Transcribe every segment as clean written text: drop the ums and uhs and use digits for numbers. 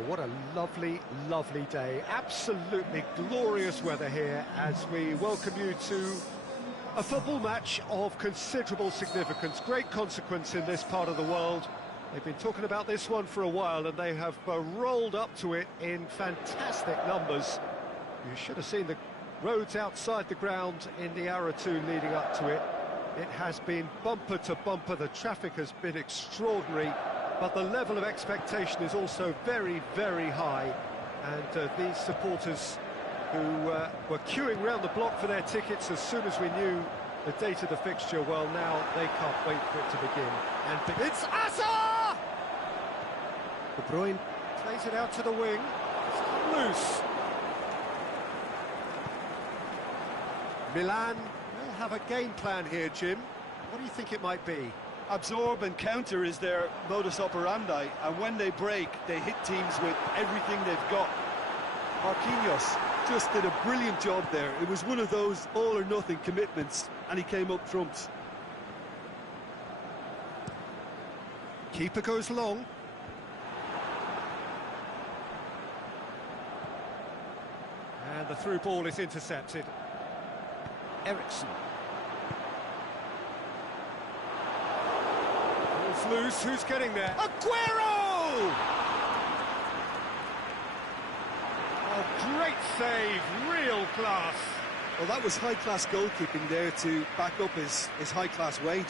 Well, what a lovely, lovely day. Absolutely glorious weather here as we welcome you to a football match of considerable significance, great consequence in this part of the world. They've been talking about this one for a while and they have rolled up to it in fantastic numbers. You should have seen the roads outside the ground in the hour or two leading up to it. It has been bumper to bumper, the traffic has been extraordinary, but the level of expectation is also very, very high. And these supporters who were queuing round the block for their tickets as soon as we knew the date of the fixture, well, now they can't wait for it to begin. And it's Asa! De Bruyne plays it out to the wing. It's come loose. Milan will have a game plan here, Jim. What do you think it might be? Absorb and counter is their modus operandi, and when they break, they hit teams with everything they've got. Marquinhos just did a brilliant job there. It was one of those all-or-nothing commitments, and he came up trumps. Keeper goes long. And the through ball is intercepted. Ericsson. Ball's loose, who's getting there? Aguero! Oh, great save, real class. Well, that was high-class goalkeeping there to back up his high-class wage.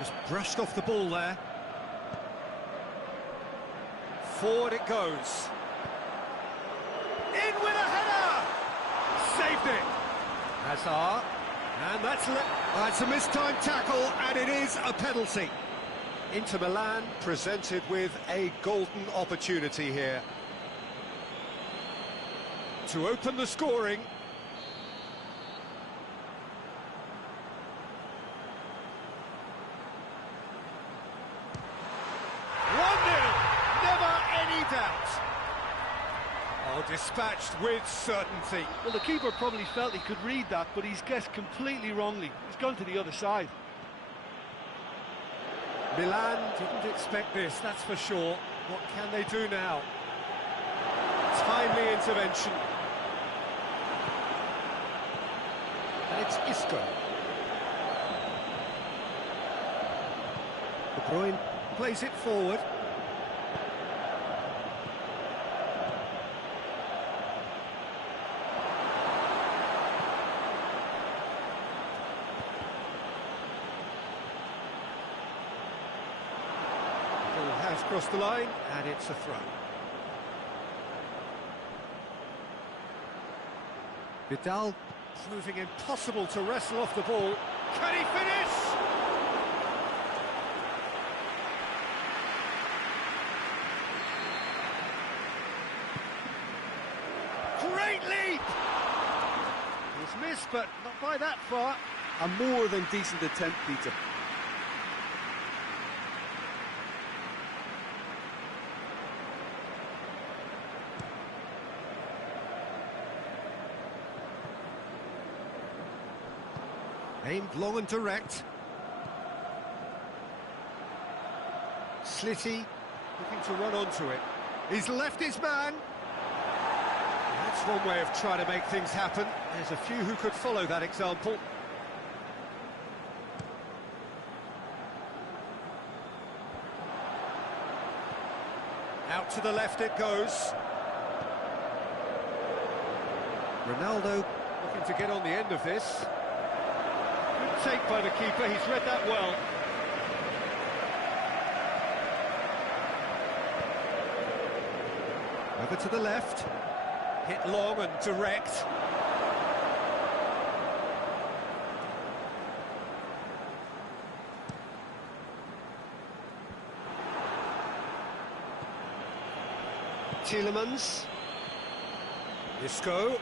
Just brushed off the ball there. Forward it goes. In with a header! Saved it! Hazard. And that's a mistimed tackle, and it is a penalty. Inter Milan presented with a golden opportunity here to open the scoring. Doubt. Oh, dispatched with certainty. Well, the keeper probably felt he could read that, but he's guessed completely wrongly. He's gone to the other side. Milan didn't expect this, that's for sure. What can they do now? Timely intervention. And it's Isco. De Bruyne plays it forward. Has crossed the line, and it's a throw. Vidal proving impossible to wrestle off the ball. Can he finish? Great leap! He's missed, but not by that far. A more than decent attempt, Peter. Aimed long and direct. Slitty looking to run onto it. He's left his man. That's one way of trying to make things happen. There's a few who could follow that example. Out to the left it goes. Ronaldo looking to get on the end of this. Good take by the keeper, he's read that well. Over to the left. Hit long and direct. Tielemans. Isco.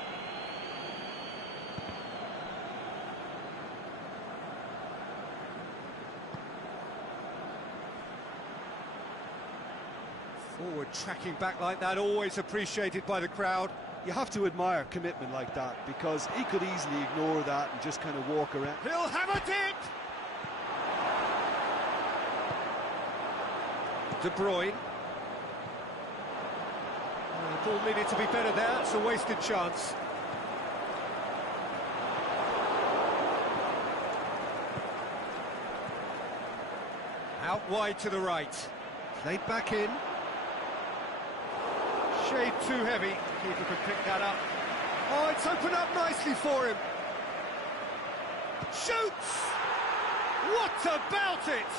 Tracking back like that, always appreciated by the crowd. You have to admire commitment like that, because he could easily ignore that and just kind of walk around. He'll have it! De Bruyne. The ball needed to be better there, it's a wasted chance. Out wide to the right. Played back in. Shade too heavy. Keeper could pick that up. Oh, it's opened up nicely for him. Shoots! What about it?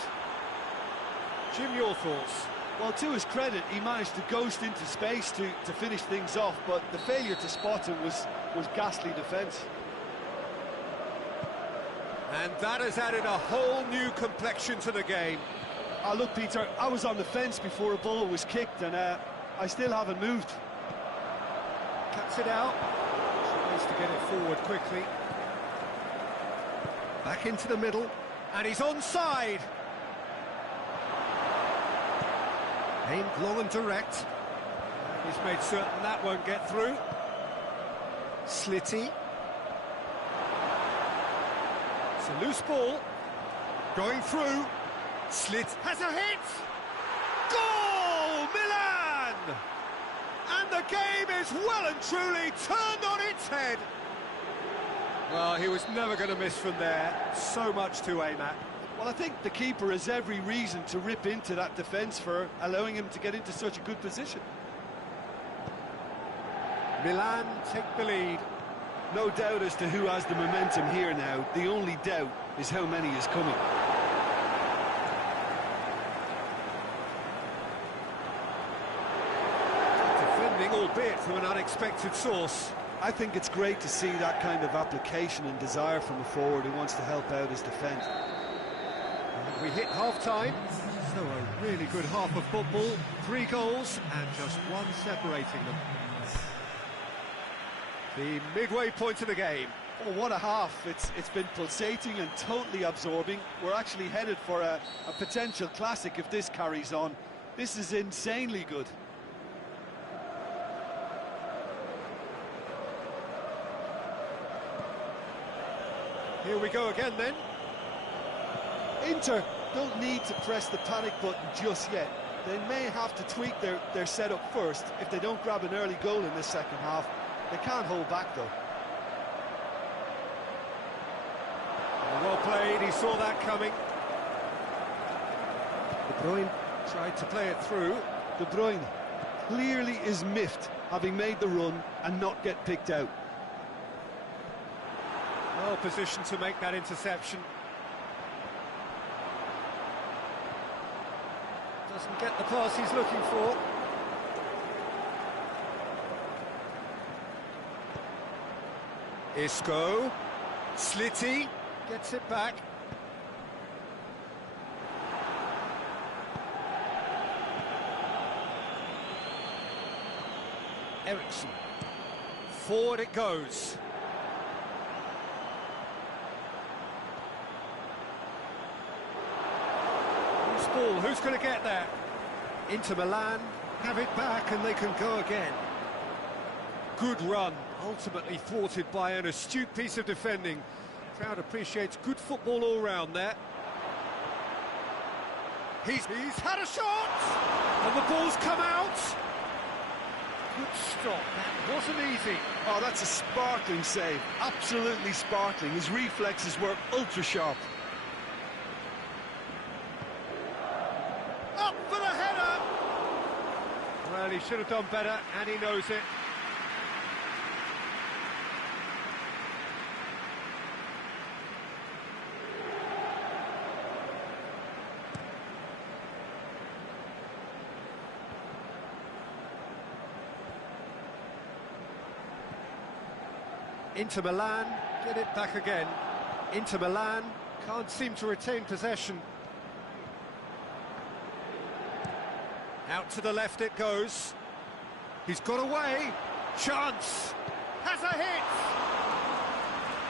Jim, your thoughts? Well, to his credit, he managed to ghost into space to finish things off, but the failure to spot it was ghastly defence. And that has added a whole new complexion to the game. Look, Peter, I was on the fence before a ball was kicked, and I still haven't moved. Cuts it out. Tries to get it forward quickly. Back into the middle, and he's onside. Aimed long and direct. And he's made certain that won't get through. Slitty. It's a loose ball. Going through. Slit has a hit! Goal! Milan! And the game is well and truly turned on its head. Well, he was never going to miss from there. So much to aim at. Well, I think the keeper has every reason to rip into that defence for allowing him to get into such a good position. Milan take the lead. No doubt as to who has the momentum here now. The only doubt is how many is coming. Albeit from an unexpected source. I think it's great to see that kind of application and desire from a forward who wants to help out his defence. We hit half-time, so a really good half of football. 3 goals and just one separating them. The midway point of the game. Oh, what a half. It's been pulsating and totally absorbing. We're actually headed for a potential classic if this carries on. This is insanely good. Here we go again then. Inter don't need to press the panic button just yet. They may have to tweak their setup first if they don't grab an early goal in this second half. They can't hold back though. Well played, he saw that coming. De Bruyne tried to play it through. De Bruyne clearly is miffed having made the run and not get picked out. Well positioned to make that interception. Doesn't get the pass he's looking for. Isco. Slitty gets it back. Eriksson. Forward it goes. Ball, who's going to get there? Inter Milan have it back and they can go again. Good run, ultimately thwarted by an astute piece of defending. Crowd appreciates good football all round there. He's had a shot! And the ball's come out! Good stop, that wasn't easy. Oh, that's a sparkling save, absolutely sparkling. His reflexes were ultra sharp. Up for the header! Well, he should have done better, and he knows it. Inter Milan get it back again. Inter Milan can't seem to retain possession. Out to the left it goes. He's got away. Chance. Has a hit.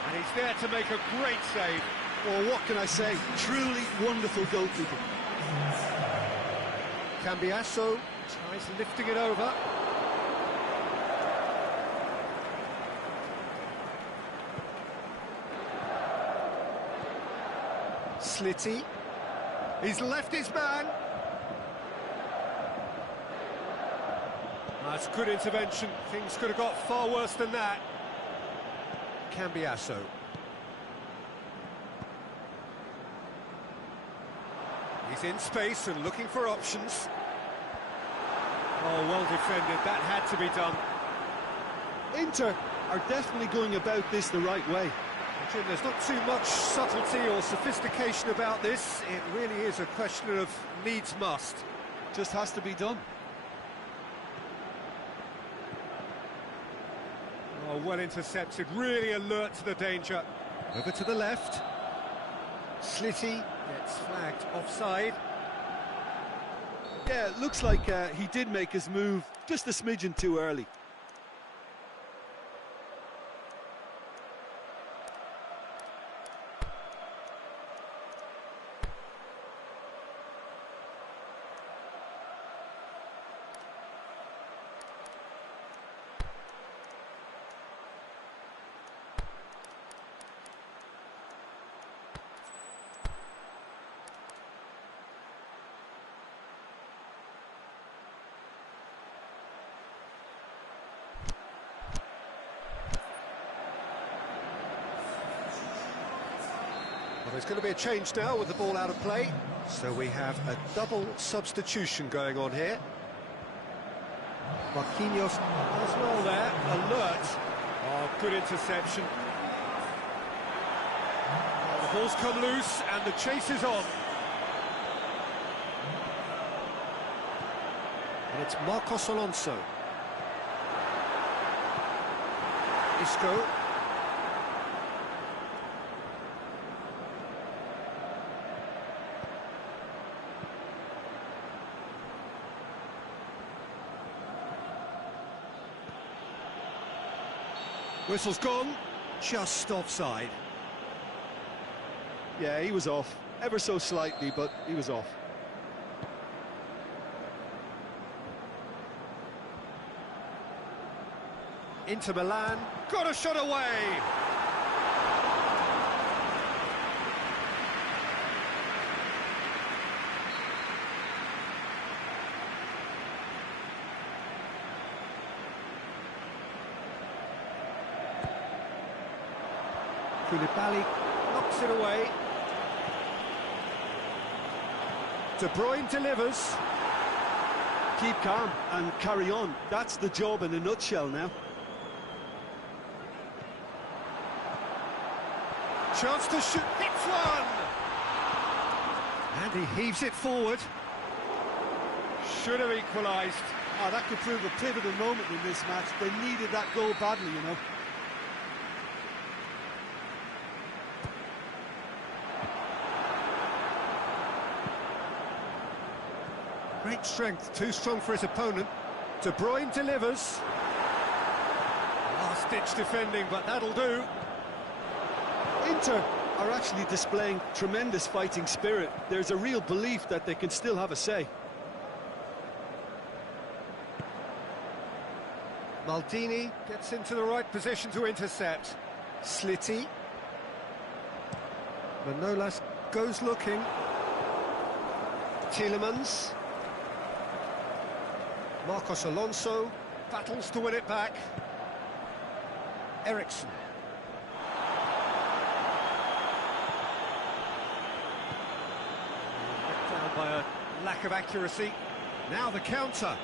And he's there to make a great save. Well, what can I say? Truly wonderful goalkeeping. Cambiasso Tries lifting it over. Slitty. He's left his man. That's good intervention. Things could have got far worse than that. Cambiasso. He's in space and looking for options. Oh, well defended. That had to be done. Inter are definitely going about this the right way. Jim, there's not too much subtlety or sophistication about this. It really is a question of needs must. Just has to be done. Oh, well intercepted, really alert to the danger. Over to the left. Slitty gets flagged offside. Yeah, it looks like he did make his move just a smidgen too early. Well, there's going to be a change now with the ball out of play. So we have a double substitution going on here. Marquinhos as well there, alert. Oh, good interception. The ball's come loose and the chase is on. And it's Marcos Alonso. Isco. Whistle's gone, just offside. Yeah, he was off, ever so slightly, but he was off. Inter Milan, got a shot away! Koulibaly knocks it away. De Bruyne delivers. Keep calm and carry on. That's the job in a nutshell now. Chance to shoot, hits one! And he heaves it forward. Should have equalised. Oh, that could prove a pivotal moment in this match. They needed that goal badly, you know. Great strength, too strong for his opponent. De Bruyne delivers. Last-ditch defending, but that'll do. Inter are actually displaying tremendous fighting spirit. There's a real belief that they can still have a say. Maldini gets into the right position to intercept. Slitty. Manolas goes looking. Tielemans. Marcos Alonso battles to win it back. Eriksson. Down by a lack of accuracy. Now the counter.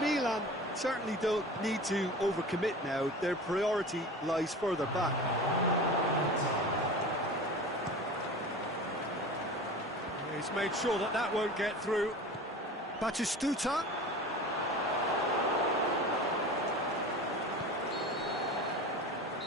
Milan certainly don't need to overcommit now. Their priority lies further back. He's made sure that that won't get through. Batistuta.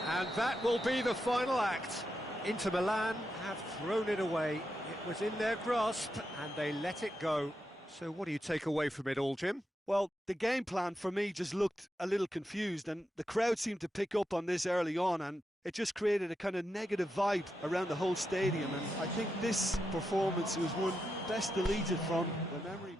And that will be the final act. Inter Milan have thrown it away. It was in their grasp and they let it go. So what do you take away from it all, Jim? Well, the game plan for me just looked a little confused, and the crowd seemed to pick up on this early on, and it just created a kind of negative vibe around the whole stadium, and I think this performance was one best deleted from the memory.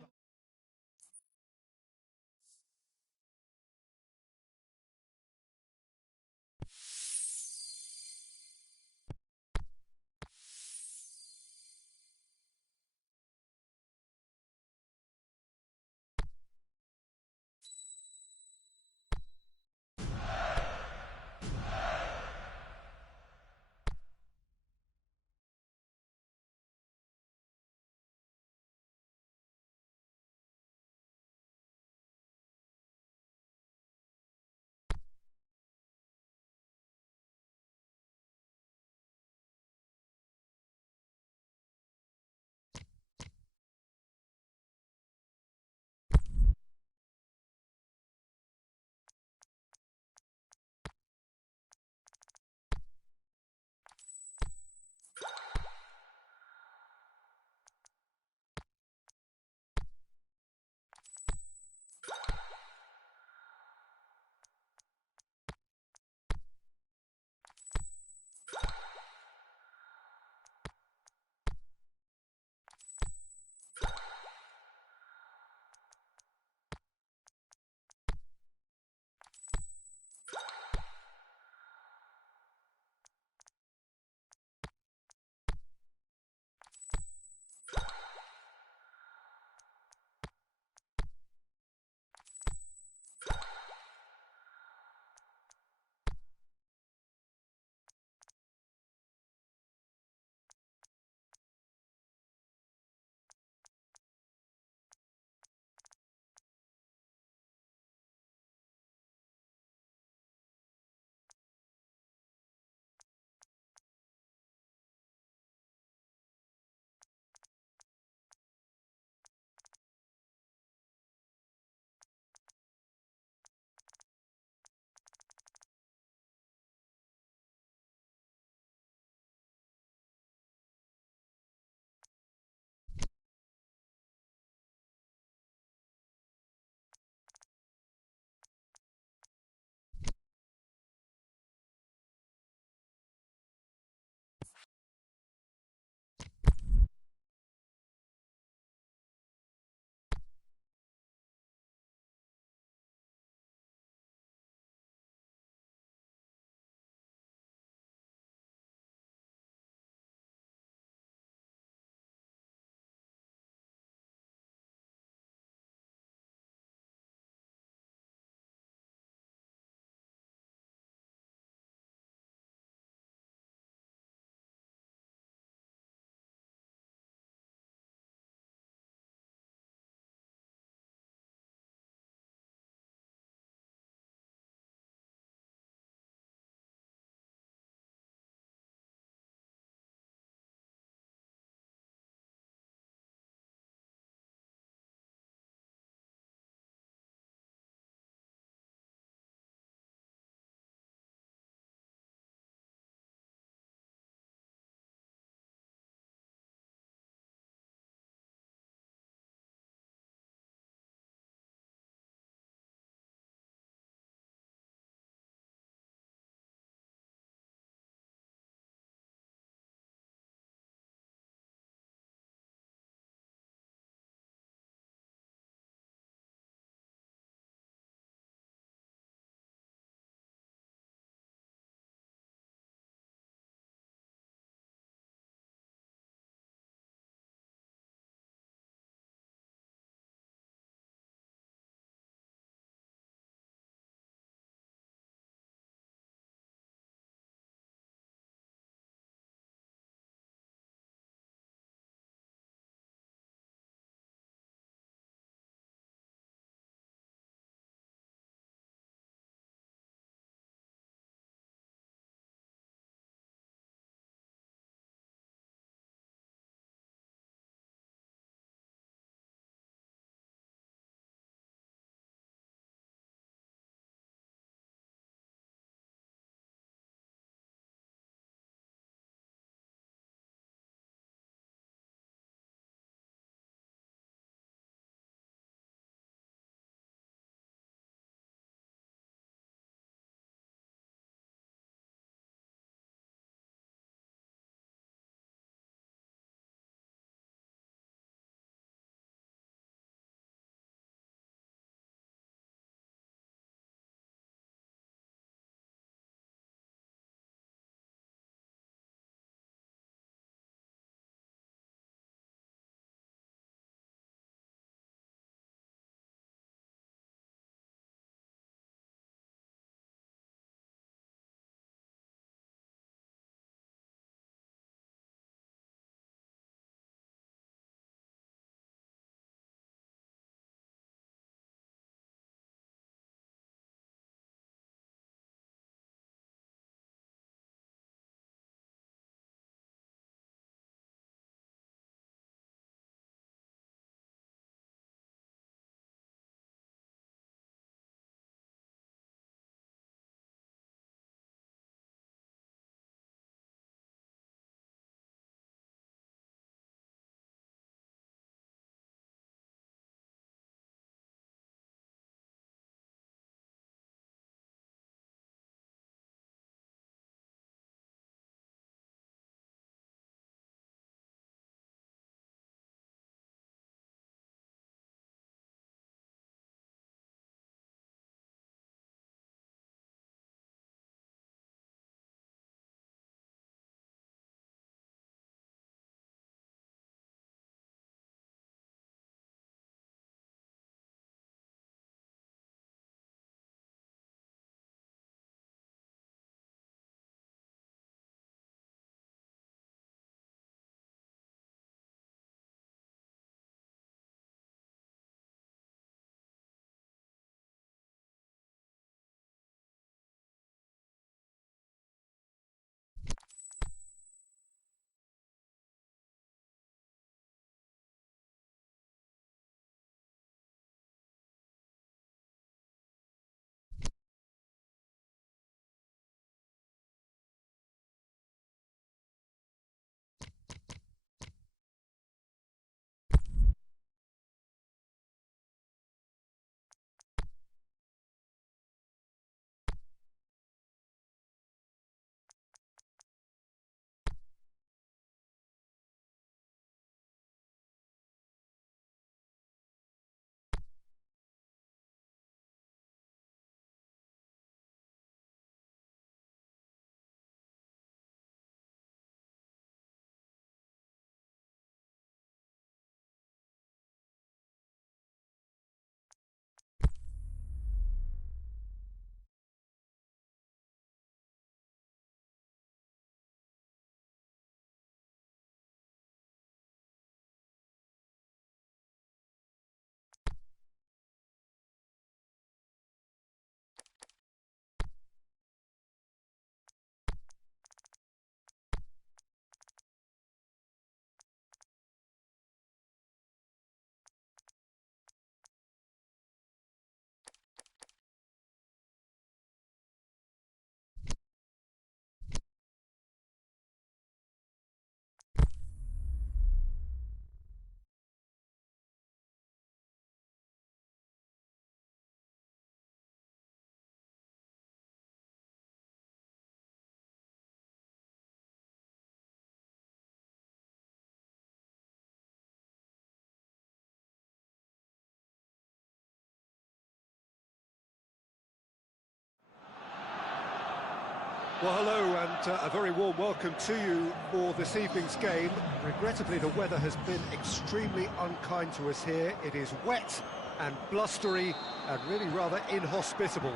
Well, hello and a very warm welcome to you for this evening's game. Regrettably, the weather has been extremely unkind to us here. It is wet and blustery and really rather inhospitable.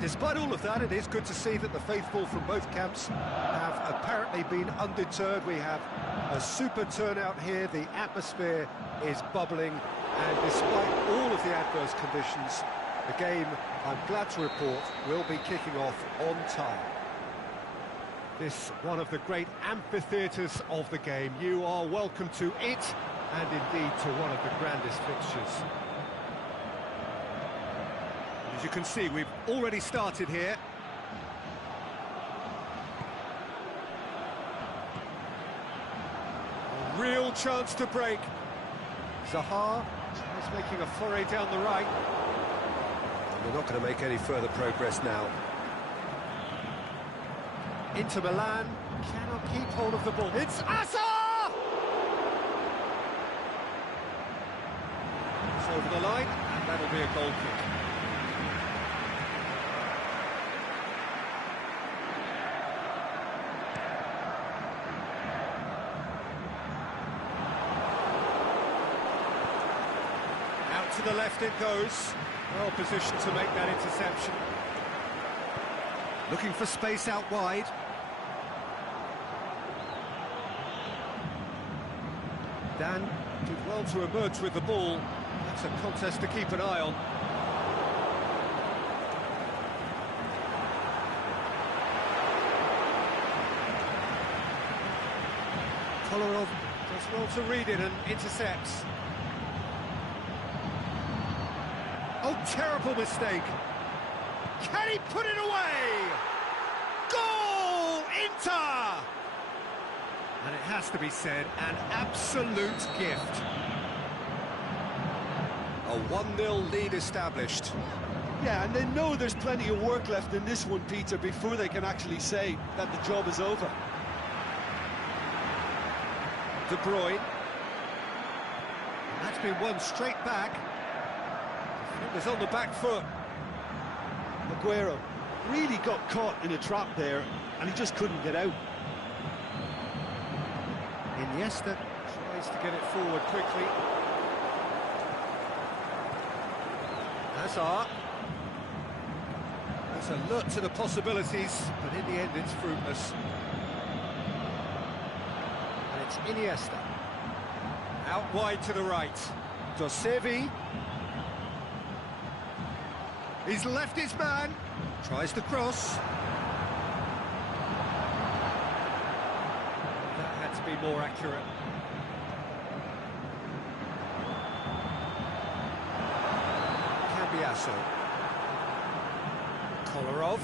Despite all of that, it is good to see that the faithful from both camps have apparently been undeterred. We have a super turnout here, the atmosphere is bubbling, and despite all of the adverse conditions, the game, I'm glad to report, will be kicking off on time. This one of the great amphitheatres of the game. You are welcome to it, and indeed to one of the grandest fixtures. As you can see, we've already started here. A real chance to break. Zaha is making a foray down the right. And they're not going to make any further progress now. Inter Milan cannot keep hold of the ball. It's Asa! It's over the line, and that'll be a goal kick. Out to the left it goes. Well positioned to make that interception. Looking for space out wide. Dan did well to emerge with the ball. That's a contest to keep an eye on. Kolarov does well to read it and intercepts. Oh, terrible mistake. Can he put it away? Goal! Inter! And it has to be said, an absolute gift. A 1-0 lead established. Yeah, and they know there's plenty of work left in this one, Peter, before they can actually say that the job is over. De Bruyne. That's been won straight back. Defenders on the back foot. Aguero really got caught in a trap there, and he just couldn't get out. Iniesta tries to get it forward quickly. Hazard. There's alert to the possibilities, but in the end it's fruitless. And it's Iniesta. Out wide to the right. Dosevi. He's left his man. Tries to cross. That had to be more accurate. Cambiasso. Kolarov.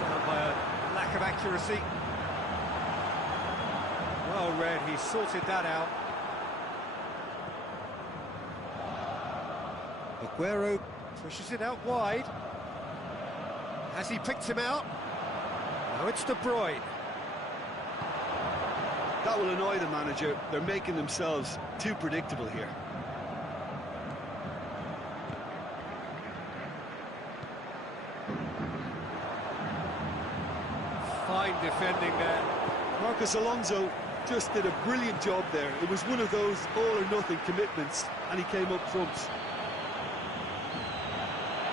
Down by a lack of accuracy. Well read, he sorted that out. Aguero pushes it out wide. Has he picked him out? Now it's De Bruyne. That will annoy the manager. They're making themselves too predictable here. Fine defending there. Marcos Alonso just did a brilliant job there. It was one of those all-or-nothing commitments, and he came up front.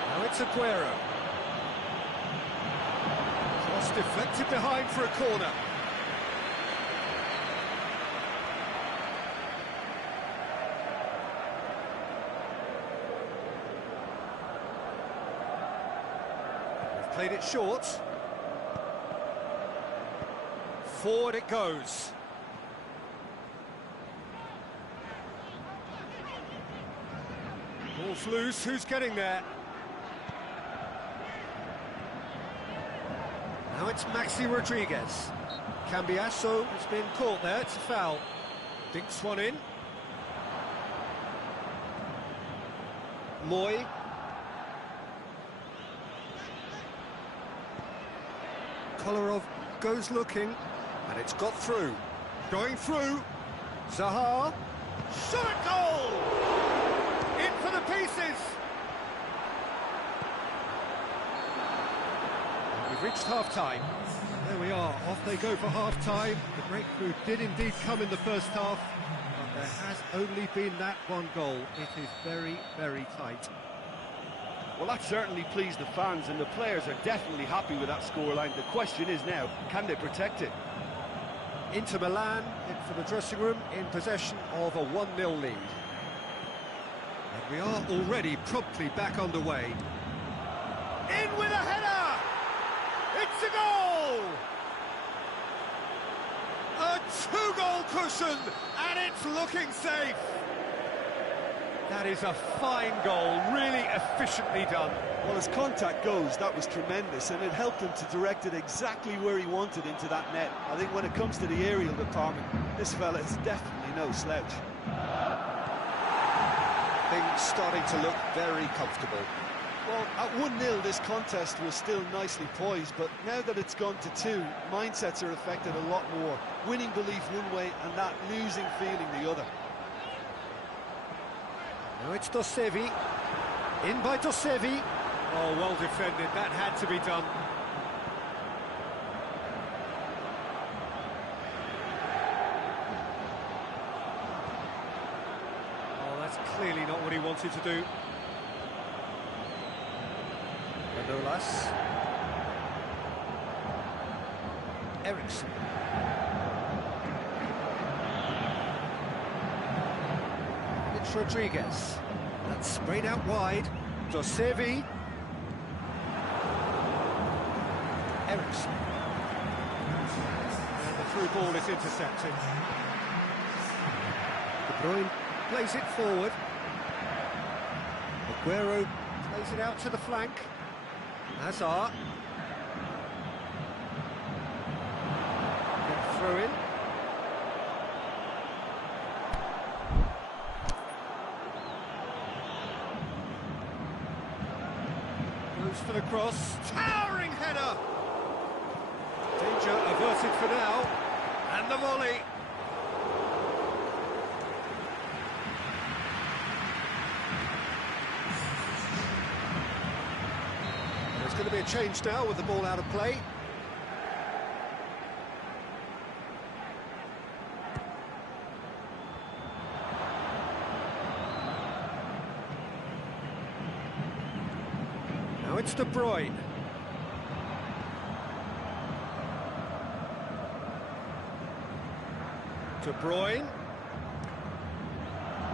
Now it's Aguero. Cross deflected behind for a corner. They've played it short. Forward it goes. Ball's loose, who's getting there? Now it's Maxi Rodriguez. Cambiasso has been caught there, it's a foul. Dinks one in. Moy. Kolarov goes looking, and it's got through. Going through. Zaha. Shot, goal! pieces! And we've reached half-time. There we are, off they go for half-time. The breakthrough did indeed come in the first half, but there has only been that one goal. It is very, very tight. Well, that certainly pleased the fans, and the players are definitely happy with that scoreline. The question is now, can they protect it? Inter Milan head for the dressing room in possession of a 1-0 lead. And we are already promptly back underway. In with a header! It's a goal! A two-goal cushion, and it's looking safe. That is a fine goal, really efficiently done. Well, as contact goes, that was tremendous, and it helped him to direct it exactly where he wanted into that net. I think when it comes to the aerial department, this fella is definitely no slouch. Things starting to look very comfortable. Well, at 1-0, this contest was still nicely poised, but now that it's gone to 2, mindsets are affected a lot more. Winning belief one way and that losing feeling the other. Now it's Dosevi. In by Dosevi. Oh, well defended. That had to be done. Oh, that's clearly not what he wanted to do. Manolas. Eriksson. It's Rodriguez. That's sprayed out wide. Dosevi. Eriksson. And the through ball is intercepted. De Bruyne plays it forward. Aguero plays it out to the flank. Hazard. Get through in. Goes for the cross. Towering header! Danger averted for now. And the volley. There's going to be a change now with the ball out of play. Now it's De Bruyne. De Bruyne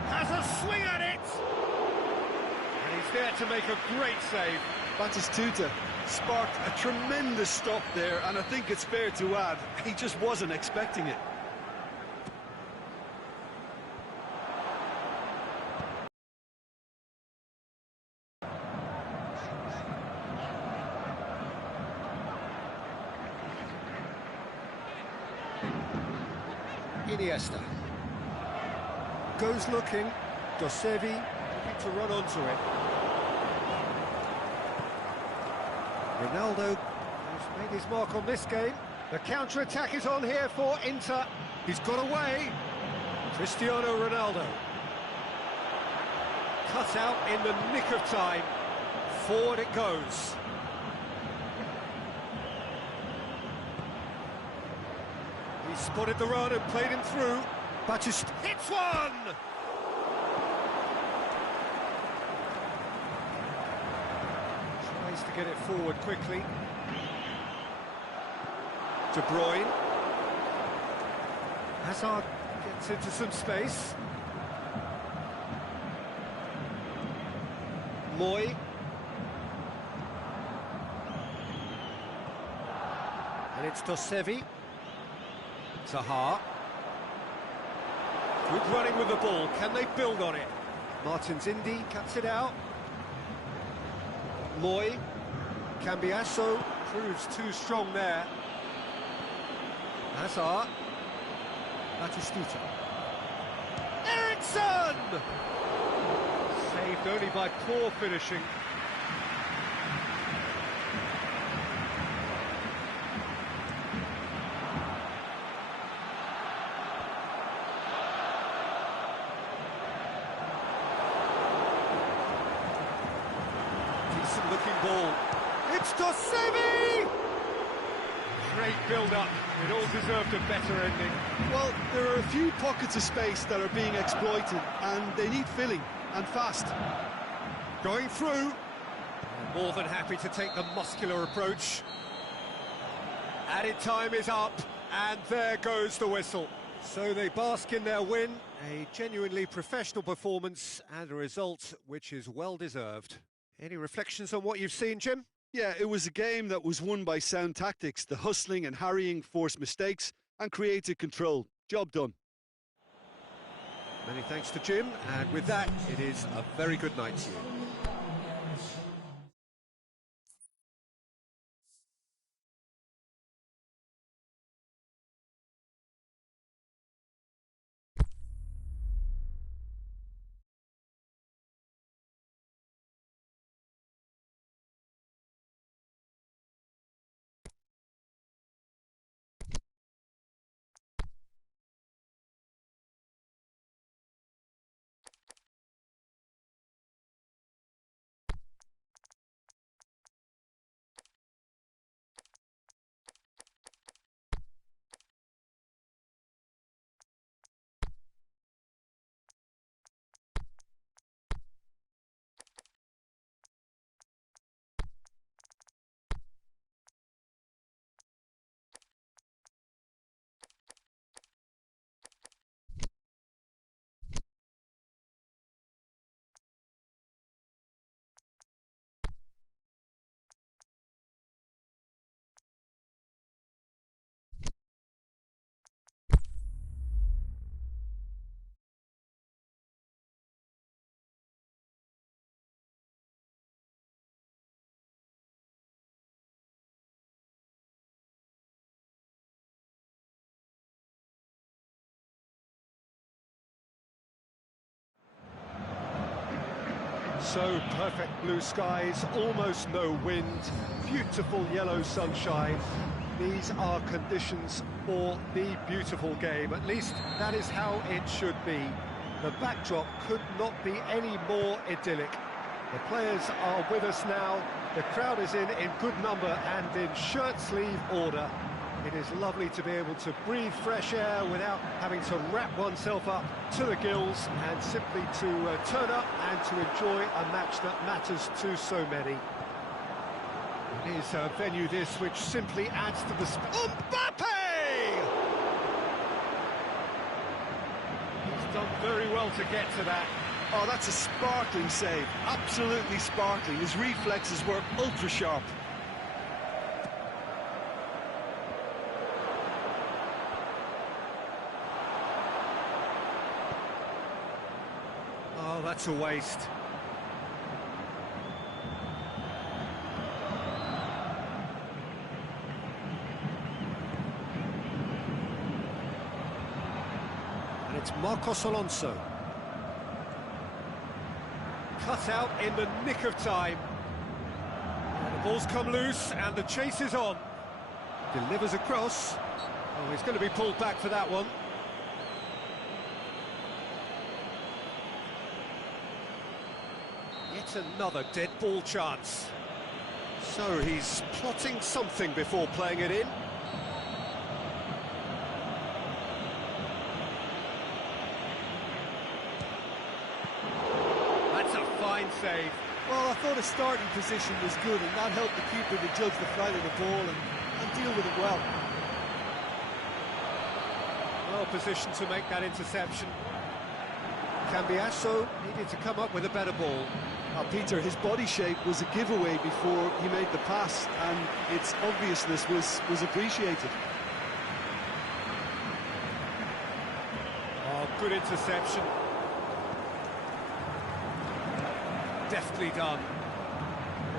has a swing at it, and he's there to make a great save. Batistuta sparked a tremendous stop there, and I think it's fair to add, he just wasn't expecting it. Iniesta goes looking. Dosevi looking to run onto it. Ronaldo has made his mark on this game. The counter-attack is on here for Inter. He's got away. Cristiano Ronaldo. Cut out in the nick of time. Forward it goes. He spotted the run and played him through. Batista hits one! Tries to get it forward quickly. De Bruyne. Hazard gets into some space. Moy. And it's Dosevi. Zaha. Good running with the ball. Can they build on it? Martins Indy cuts it out. Moy. Cambiasso proves too strong there. Hazard. Batistuta. Eriksson! Saved only by poor finishing. great build-up. It all deserved a better ending. Well, there are a few pockets of space that are being exploited, and they need filling, and fast. Going through. More than happy to take the muscular approach. Added time is up, and there goes the whistle. So they bask in their win, a genuinely professional performance, and a result which is well-deserved. Any reflections on what you've seen, Jim? Yeah, it was a game that was won by sound tactics. The hustling and harrying forced mistakes and created control. Job done. Many thanks to Jim, and with that, it is a very good night to you. So perfect blue skies, almost no wind, beautiful yellow sunshine. These are conditions for the beautiful game. At least that is how it should be. The backdrop could not be any more idyllic. The players are with us now. The crowd is in good number and in shirt-sleeve order. It is lovely to be able to breathe fresh air without having to wrap oneself up to the gills and simply to turn up and to enjoy a match that matters to so many. It is a venue this which simply adds to the... Mbappe! He's done very well to get to that. Oh, that's a sparkling save. Absolutely sparkling. His reflexes were ultra-sharp. Oh, that's a waste. And it's Marcos Alonso. Cut out in the nick of time. And the ball's come loose and the chase is on. Delivers across. Oh, he's going to be pulled back for that one. Yet another dead ball chance. So he's plotting something before playing it in. That's a fine save. Well, I thought his starting position was good, and that helped the keeper to judge the flight of the ball and deal with it well. Well positioned to make that interception. Cambiasso needed to come up with a better ball. Peter, his body shape was a giveaway before he made the pass, and its obviousness was appreciated. Oh, good interception. Deftly done.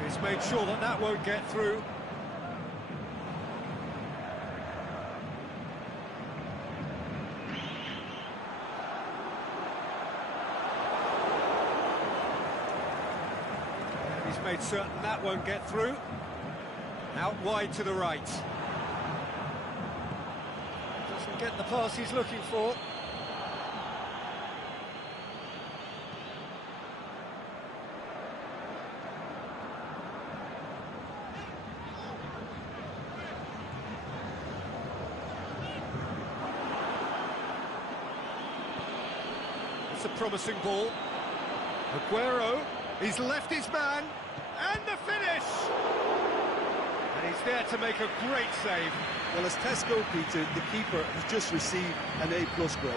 He's made sure that that won't get through. He's made certain that won't get through. Out wide to the right. Doesn't get the pass he's looking for. That's a promising ball. Aguero, he's left his man, and the finish! And he's there to make a great save. Well, as Tesco, Peter, the keeper has just received an A+ grade.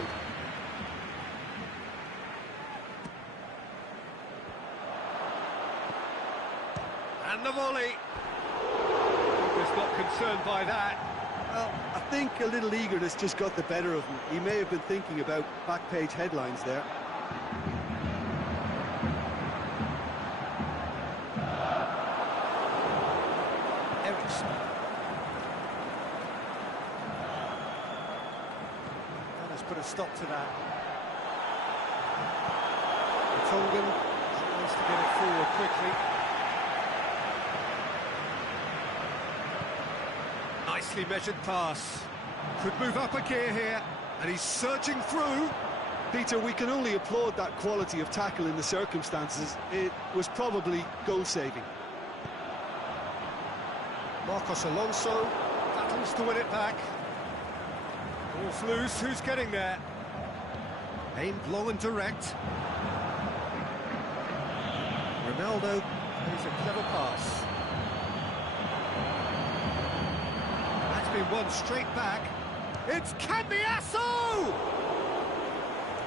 And the volley. Keeper's not concerned by that. Well, I think a little eagerness just got the better of him. He may have been thinking about back-page headlines there. Ericsson. That has put a stop to that. Tongan wants to get it forward quickly. Nicely measured pass. Could move up a gear here, and he's surging through. Peter, we can only applaud that quality of tackle in the circumstances. It was probably goal-saving. Marcos Alonso battles to win it back. Ball's loose, who's getting there? Aimed long and direct. Ronaldo plays a clever pass. That's been won straight back. It's Cambiasso!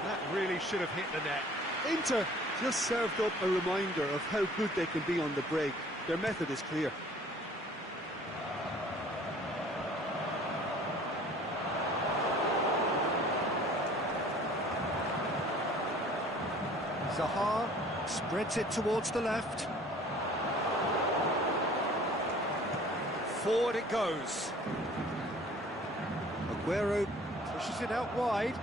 That really should have hit the net. Inter just served up a reminder of how good they can be on the break. Their method is clear. Zaha spreads it towards the left. Forward it goes. Aguero pushes it out wide.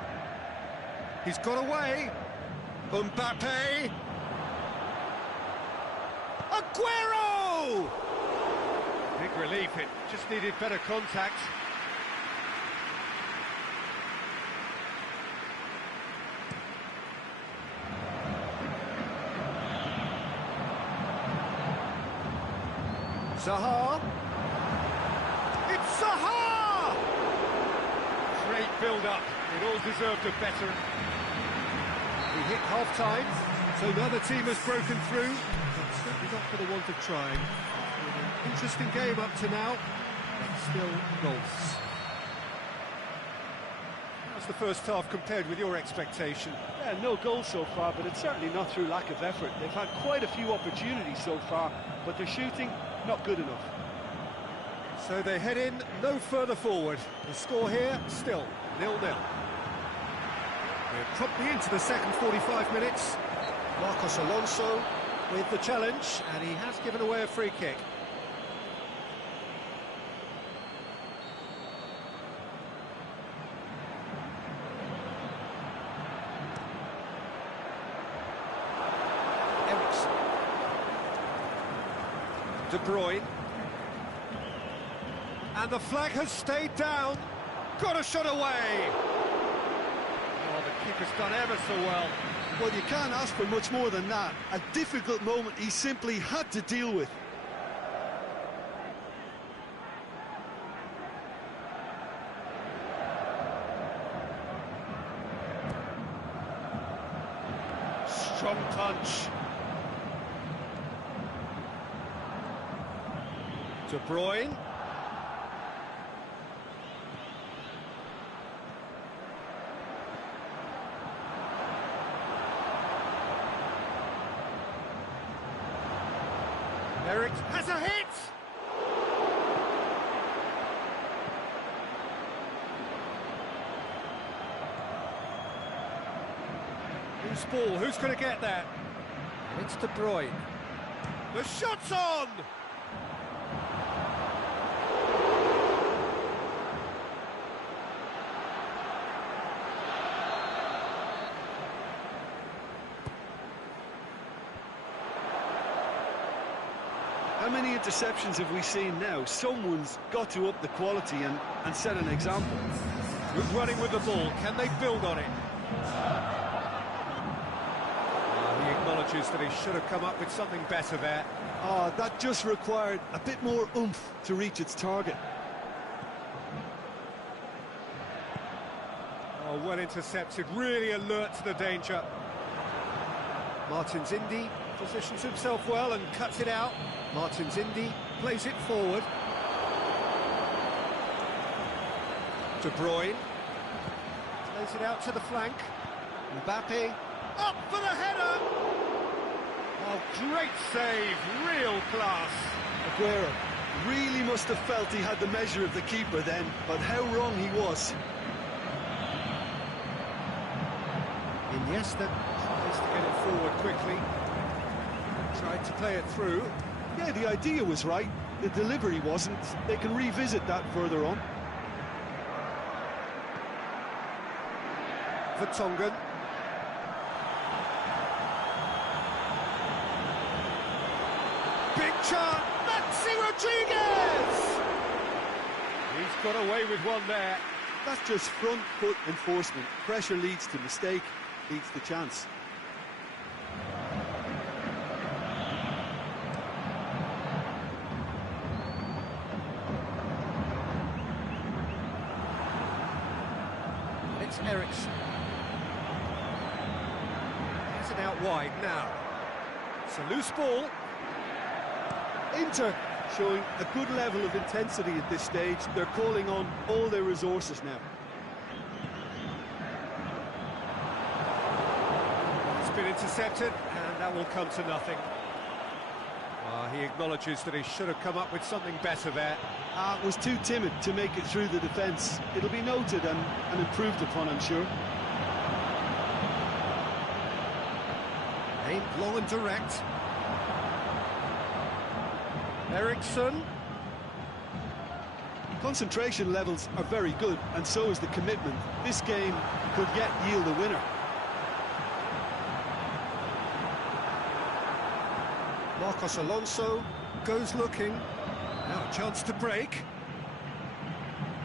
He's got away. Mbappe. Aguero! Big relief, it just needed better contact. Zaha. It's Zaha! Great build-up. It all deserved a better. We hit half-time, so neither team has broken through. But certainly not for the want of trying. An interesting game up to now, but still goals. How's the first half compared with your expectation? Yeah, no goals so far, but it's certainly not through lack of effort. They've had quite a few opportunities so far, but their shooting, not good enough. So they head in no further forward. The score here, still 0-0. We're promptly into the second 45 minutes. Marcos Alonso with the challenge, and he has given away a free kick. Ericsson. De Bruyne. And the flag has stayed down. Got a shot away. Oh, the keeper's done ever so well. Well, you can't ask for much more than that. A difficult moment he simply had to deal with. Strong punch. De Bruyne. Eric has a hit! Who's ball? Who's going to get that? It's De Bruyne. The shot's on! How many interceptions have we seen now? Someone's got to up the quality and set an example. Good running with the ball. Can they build on it? He acknowledges that he should have come up with something better there. That just required a bit more oomph to reach its target. Oh, well intercepted, really alert to the danger. Martins Indi positions himself well and cuts it out. Martins Indi plays it forward. De Bruyne plays it out to the flank. Mbappe up for the header. Oh, great save, real class. Aguero really must have felt he had the measure of the keeper then, but how wrong he was. Iniesta tries to get it forward quickly. Tried to play it through. Yeah, the idea was right, the delivery wasn't. They can revisit that further on. Vertonghen. Big chance, Maxi Rodriguez! He's got away with one there. That's just front foot enforcement. Pressure leads to mistake, leads to chance. It's Eriksen. Has it out wide now. It's a loose ball. Inter showing a good level of intensity at this stage. They're calling on all their resources now. It's been intercepted, and that will come to nothing. He acknowledges that he should have come up with something better there. Was too timid to make it through the defence. It'll be noted and improved upon, I'm sure. Aimed long and direct. Eriksen. Concentration levels are very good, and so is the commitment. This game could yet yield a winner. Marcos Alonso goes looking. Now a chance to break.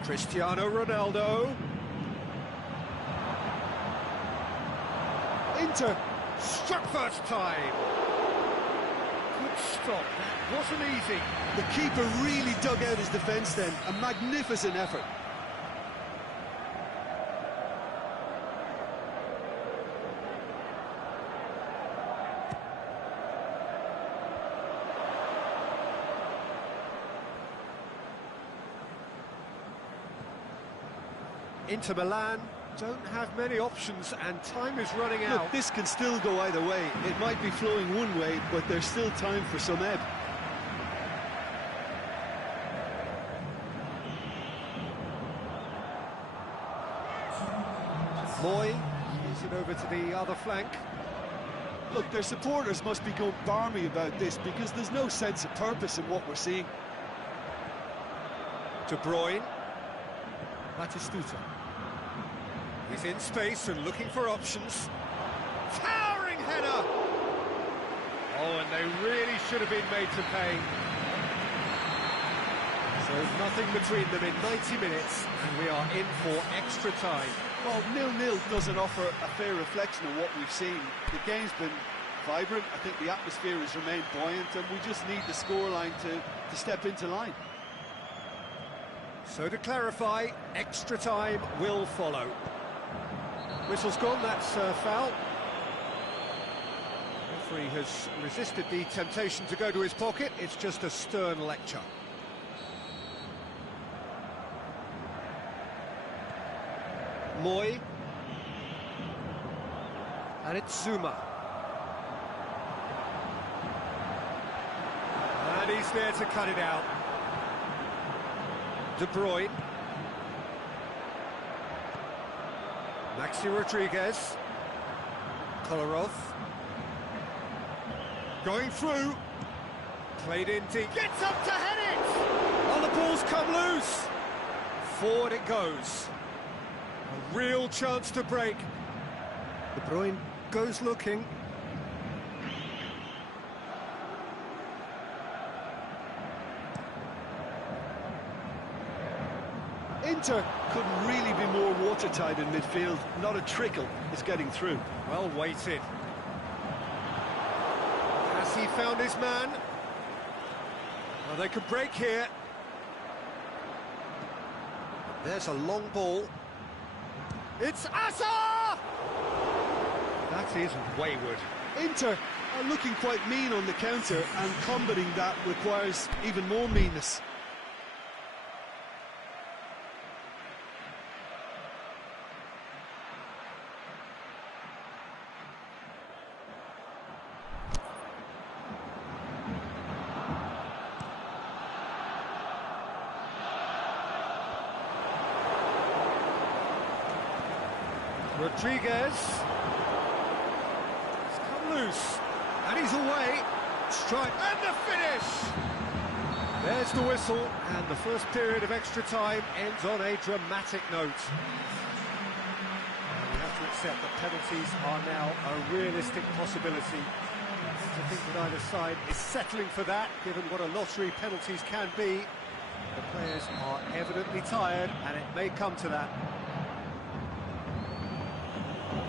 Cristiano Ronaldo. Inter Struck first time. Good stop. That wasn't easy. The keeper really dug out his defence then. A magnificent effort. Inter Milan don't have many options and time is running out. Look, this can still go either way. It might be flowing one way, but there's still time for some ebb. Moy gives it over to the other flank. Look, their supporters must be going barmy about this because there's no sense of purpose in what we're seeing. De Bruyne. Batistuta. He's in space and looking for options. Towering header! Oh, and they really should have been made to pay. So nothing between them in 90 minutes, and we are in for extra time. Well, 0-0 doesn't offer a fair reflection of what we've seen. The game's been vibrant. I think the atmosphere has remained buoyant, and we just need the scoreline to step into line. So to clarify, extra time will follow. Whistle's gone, that's foul. Referee has resisted the temptation to go to his pocket. It's just a stern lecture. Moy. And it's Zuma. And he's there to cut it out. De Bruyne. Maxi Rodriguez. Kolarov. Going through. Played in deep. Gets up to head it! Oh, the ball's come loose. Forward it goes. A real chance to break. De Bruyne goes looking. Inter couldn't really be more watertight in midfield. Not a trickle is getting through. Well weighted. Has he found his man? Well, they could break here. There's a long ball. It's Asa! That is wayward. Inter are looking quite mean on the counter, and combating that requires even more meanness. Rodriguez. It's come loose. And he's away. Strike. And the finish! There's the whistle, and the first period of extra time ends on a dramatic note. And we have to accept that penalties are now a realistic possibility. I think that either side is settling for that, given what a lottery penalties can be. The players are evidently tired, and it may come to that.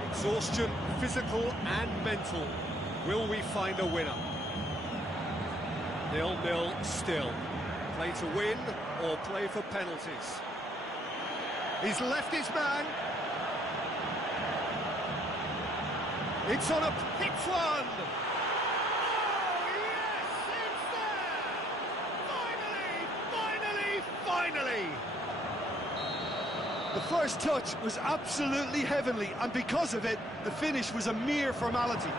Exhaustion, physical and mental. Will we find a winner? 0-0 still. Play to win or play for penalties. He's left his man. It's on a pitch one. Oh, yes, it's there! Finally! The first touch was absolutely heavenly, and because of it, the finish was a mere formality.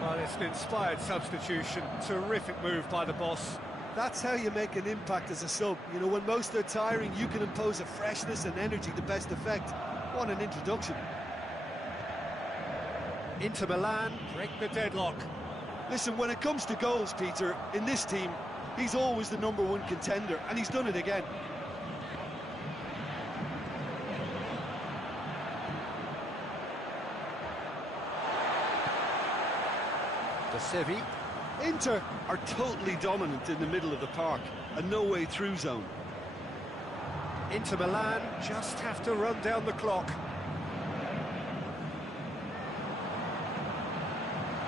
Well, it's an inspired substitution. Terrific move by the boss. That's how you make an impact as a sub. You know, when most are tiring, you can impose a freshness and energy to best effect. What an introduction. Inter Milan break the deadlock. Listen, when it comes to goals, Peter, in this team, he's always the #1 contender, and he's done it again. De Sevi. Inter are totally dominant in the middle of the park, a no-way through zone. Inter Milan just have to run down the clock.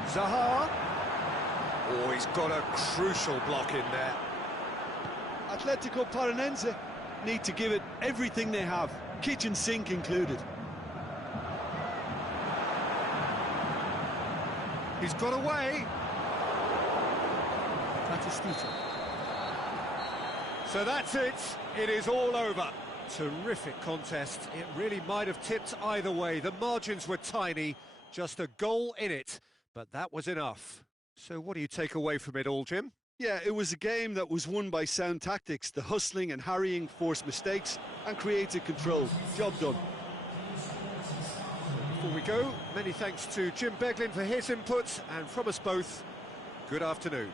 Zaha. Oh, he's got a crucial block in there. Atletico Paranense need to give it everything they have, kitchen sink included. He's got away. Batistita. So that's it. It is all over. Terrific contest. It really might have tipped either way. The margins were tiny. Just a goal in it. But that was enough. So what do you take away from it all, Jim? Yeah, it was a game that was won by sound tactics. The hustling and harrying forced mistakes and created control. Job done. Before we go, many thanks to Jim Beglin for his input, and from us both, good afternoon.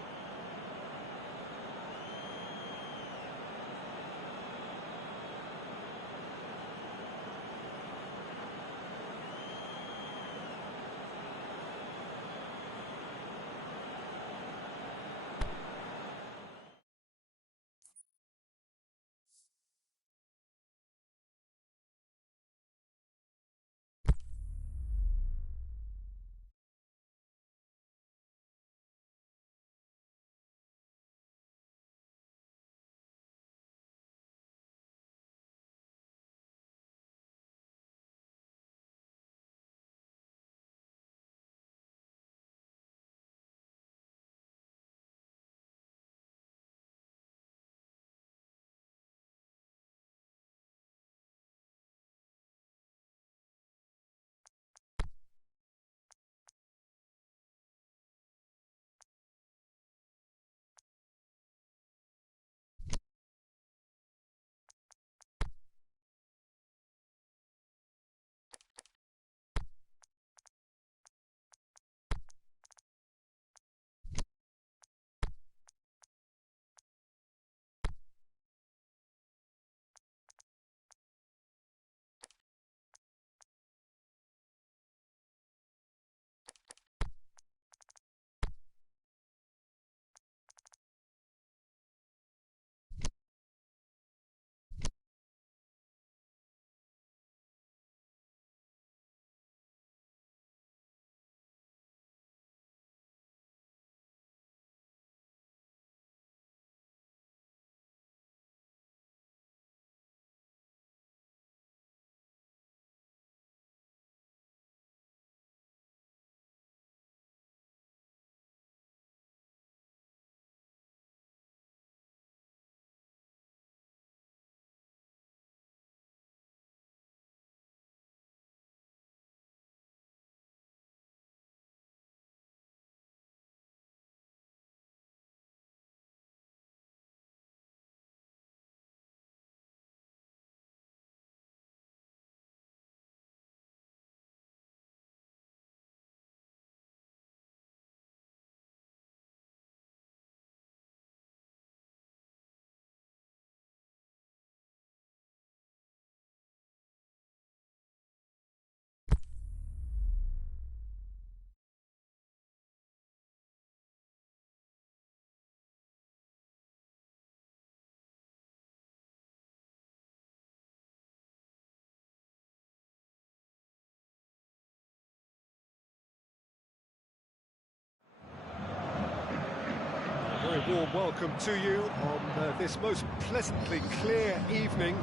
warm welcome to you on this most pleasantly clear evening.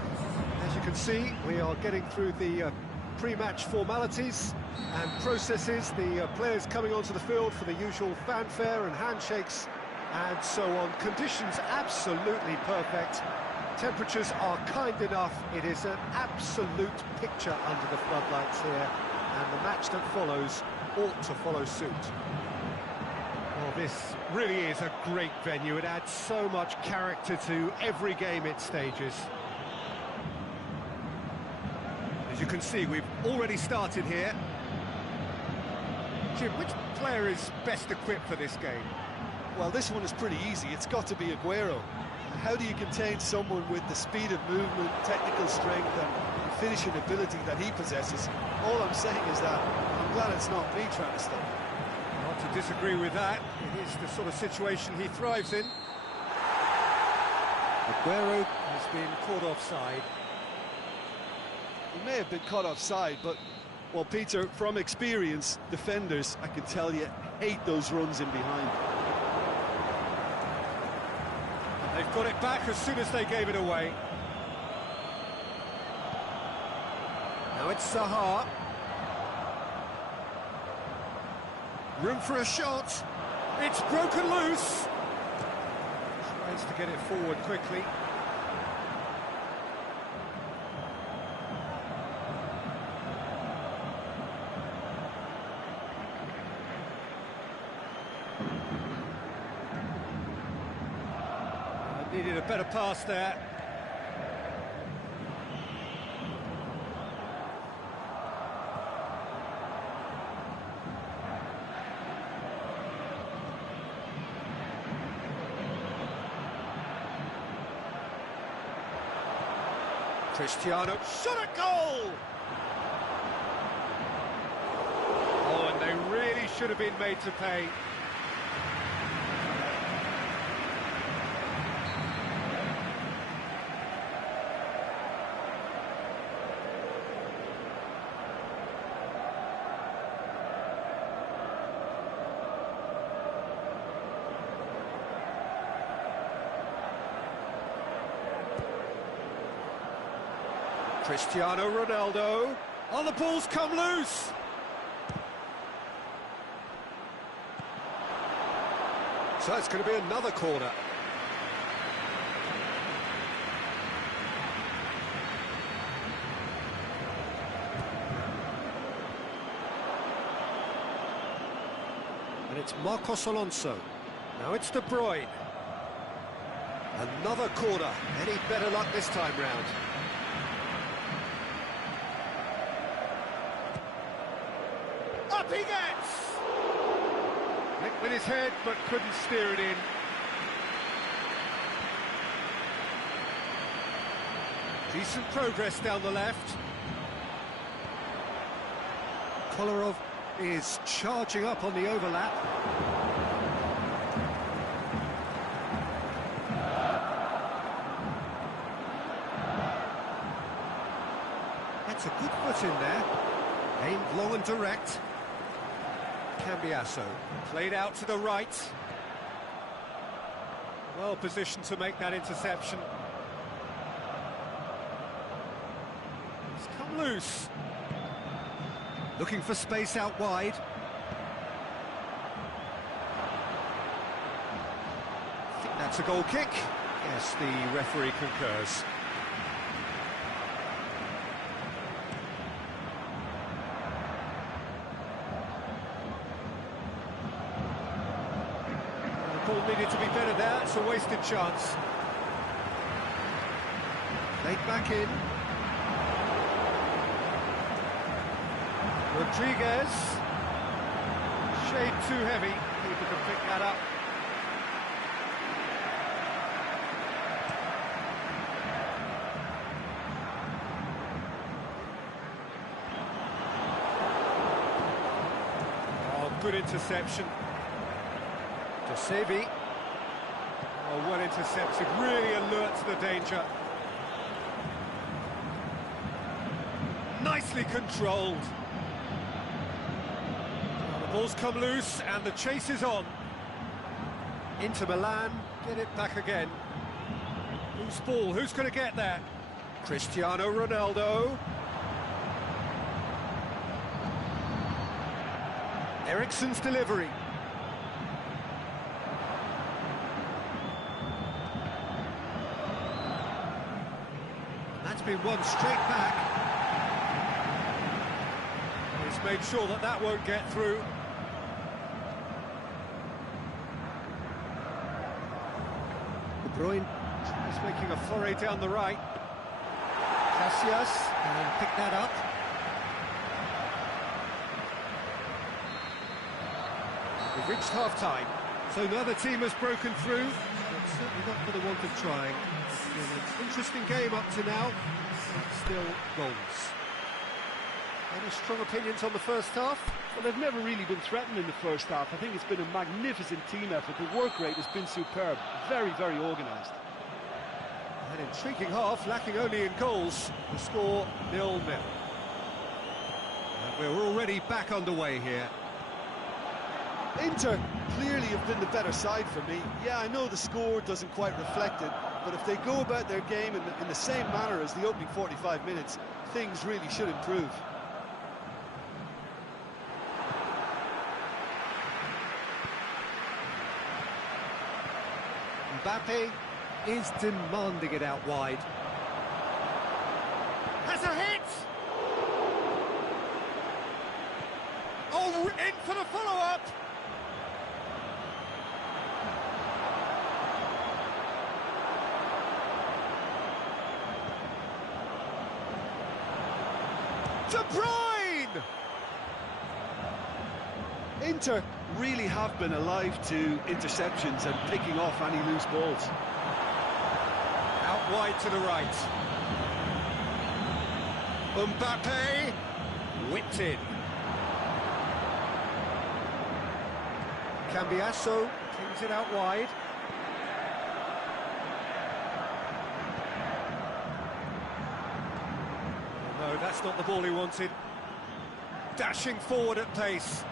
As you can see, we are getting through the pre-match formalities and processes, the players coming onto the field for the usual fanfare and handshakes and so on. Conditions absolutely perfect. Temperatures are kind enough. It is an absolute picture under the floodlights here, and the match that follows ought to follow suit. Well, this really is a great venue. It adds so much character to every game it stages. As you can see, we've already started here. Jim, which player is best equipped for this game? Well, this one is pretty easy. It's got to be Aguero. How do you contain someone with the speed of movement, technical strength and finishing ability that he possesses? All I'm saying is that I'm glad it's not me trying to stop him. Not to disagree with that. It is the sort of situation he thrives in. Aguero has been caught offside. He may have been caught offside, but, well, Peter, from experience, defenders, I can tell you, hate those runs in behind. They've got it back as soon as they gave it away. Now it's Zaha. Room for a shot. It's broken loose. Tries to get it forward quickly. Needed a better pass there. Cristiano, shot a goal! Oh, and they really should have been made to pay. Cristiano Ronaldo. Oh, the ball's come loose. So it's going to be another corner. And it's Marcos Alonso. Now it's De Bruyne. Another corner. Any better luck this time round? Up he gets! Nicked with his head, but couldn't steer it in. Decent progress down the left. Kolarov is charging up on the overlap. That's a good foot in there. Aimed long and direct. Cambiasso played out to the right. Well positioned to make that interception. It's come loose. Looking for space out wide. I think that's a goal kick. Yes, the referee concurs. Ball needed to be better there, it's a wasted chance. Played back in. Rodriguez. Shade too heavy, keeper can pick that up. Oh, good interception. De Sevi. Oh, well intercepted, really alert to the danger. Nicely controlled. The ball's come loose and the chase is on. Inter Milan Get it back again. Whose ball? Who's going to get there? Cristiano Ronaldo. Eriksen's delivery. That's been won straight back. He's made sure that that won't get through. De Bruyne is making a foray down the right. Casillas and pick that up. We've reached half-time, so neither team has broken through, but certainly not for the want of trying. It's been an interesting game up to now, but still goals. Any strong opinions on the first half? Well, they've never really been threatened in the first half. I think it's been a magnificent team effort. The work rate has been superb, very, very organised. An intriguing half, lacking only in goals. The score 0-0. And we're already back underway here. Inter clearly have been the better side for me. Yeah, I know the score doesn't quite reflect it, but if they go about their game in the same manner as the opening 45 minutes, things really should improve. Mbappe is demanding it out wide. Has a hit! Oh, in for the follow-up! De Bruyne! Inter really have been alive to interceptions and picking off any loose balls. Out wide to the right. Mbappe whipped in. Cambiasso kings it out wide. Oh, no, that's not the ball he wanted. Dashing forward at pace.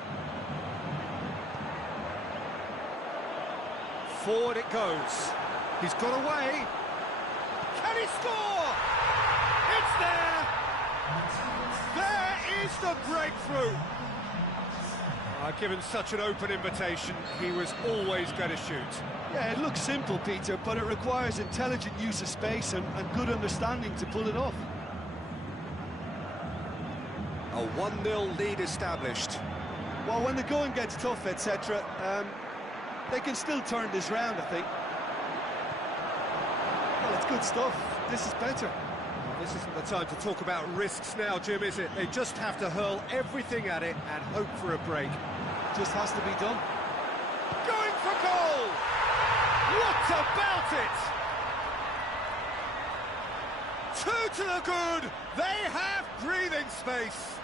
Forward it goes. He's got away. Can he score? It's there! There is the breakthrough! Given such an open invitation, he was always going to shoot. Yeah, it looks simple, Peter, but it requires intelligent use of space and good understanding to pull it off. A 1-0 lead established. Well, when the going gets tough, etc., they can still turn this round, I think. Well, it's good stuff. This is better. Well, this isn't the time to talk about risks now, Jim, is it? They just have to hurl everything at it and hope for a break. Just has to be done. Going for goal! What about it? Two to the good! They have breathing space!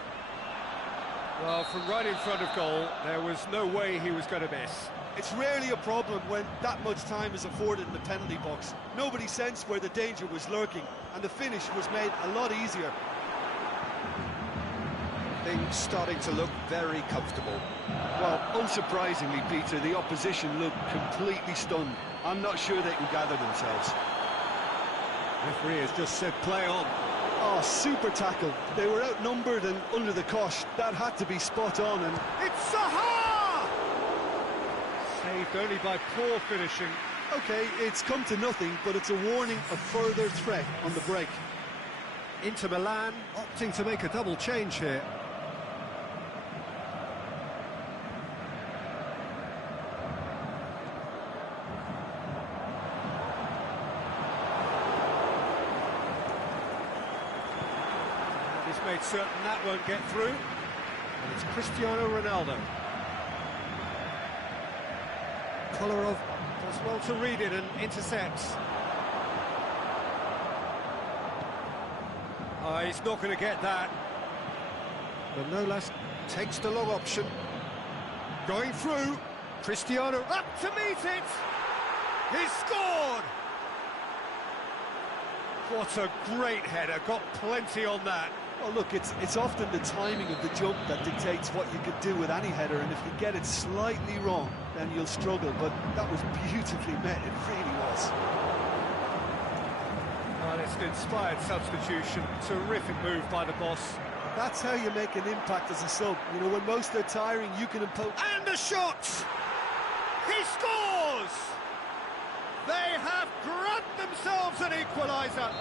Well, from right in front of goal, there was no way he was going to miss. It's rarely a problem when that much time is afforded in the penalty box. Nobody sensed where the danger was lurking, and the finish was made a lot easier. Things starting to look very comfortable. Well, unsurprisingly, Peter, the opposition look completely stunned. I'm not sure they can gather themselves. Referee has just said play on. Oh, super tackle. They were outnumbered and under the cosh. That had to be spot on, and it's Zaha! Saved only by poor finishing. OK, it's come to nothing, but it's a warning of further threat on the break. Inter Milan opting to make a double change here. He's made certain that won't get through. And it's Cristiano Ronaldo. Kolarov does well to read it and intercepts. He's not going to get that. Manolas takes the long option. Going through. Cristiano up to meet it. He's scored. What a great header. Got plenty on that. Well, look, it's often the timing of the jump that dictates what you can do with any header, and if you get it slightly wrong, then you'll struggle. But that was beautifully met, it really was. Well, it's an inspired substitution. Terrific move by the boss. That's how you make an impact as a sub. You know, when most are tiring, you can impose... And the shot! He scores! They have grabbed themselves an equaliser.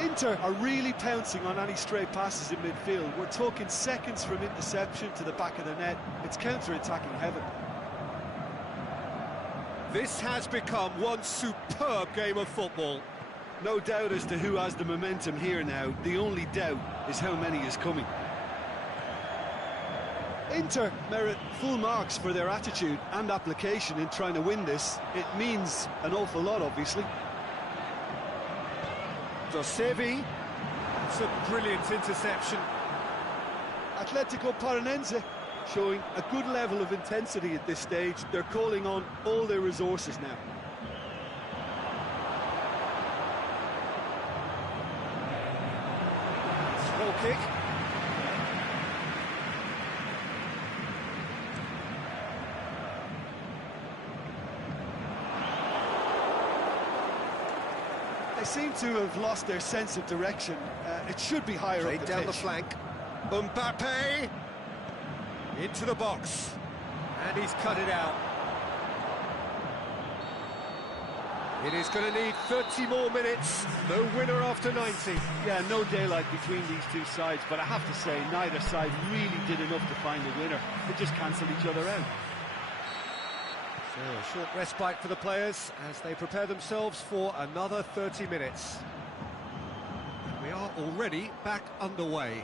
Inter are really pouncing on any stray passes in midfield. We're talking seconds from interception to the back of the net. It's counter-attacking heaven. This has become one superb game of football. No doubt as to who has the momentum here now. The only doubt is how many is coming. Inter merit full marks for their attitude and application in trying to win this. It means an awful lot, obviously. Dosevi, it's a brilliant interception. Atletico Paranense showing a good level of intensity at this stage. They're calling on all their resources now. Small kick. They seem to have lost their sense of direction. It should be higher Played up the down pitch. the flank. Mbappe into the box, and he's cut it out. It is going to need 30 more minutes. No winner after 90. Yeah, no daylight between these two sides, but I have to say, neither side really did enough to find a winner. They just cancelled each other out. So a short respite for the players as they prepare themselves for another 30 minutes. We are already back underway.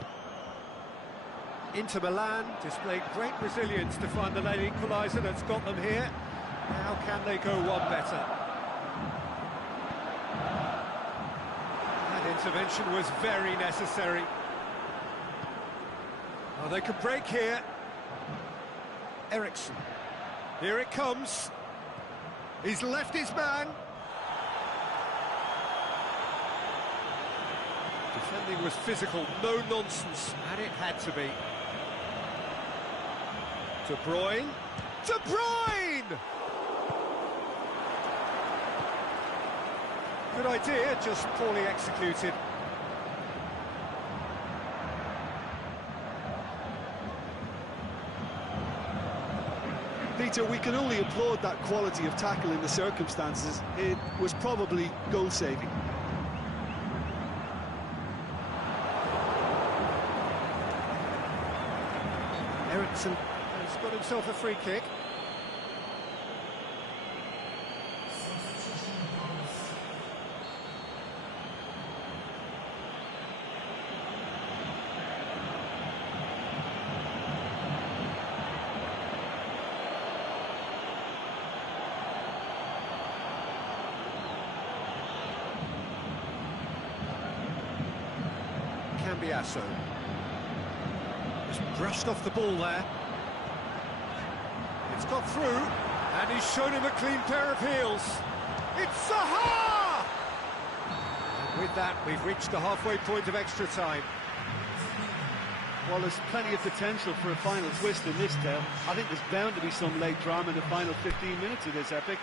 Inter Milan displayed great resilience to find the late equaliser that's got them here. How can they go one better? That intervention was very necessary. Oh, they could break here. Eriksson. Here it comes. He's left his man. Defending was physical, no nonsense, and it had to be. De Bruyne. De Bruyne! Good idea, just poorly executed. Peter, we can only applaud that quality of tackle in the circumstances. It was probably goal-saving. Eriksson has got himself a free kick. Cambiasso. Just brushed off the ball there. It's got through, and he's shown him a clean pair of heels. It's Zaha! And with that, we've reached the halfway point of extra time. Well, there's plenty of potential for a final twist in this tale. I think there's bound to be some late drama in the final 15 minutes of this epic.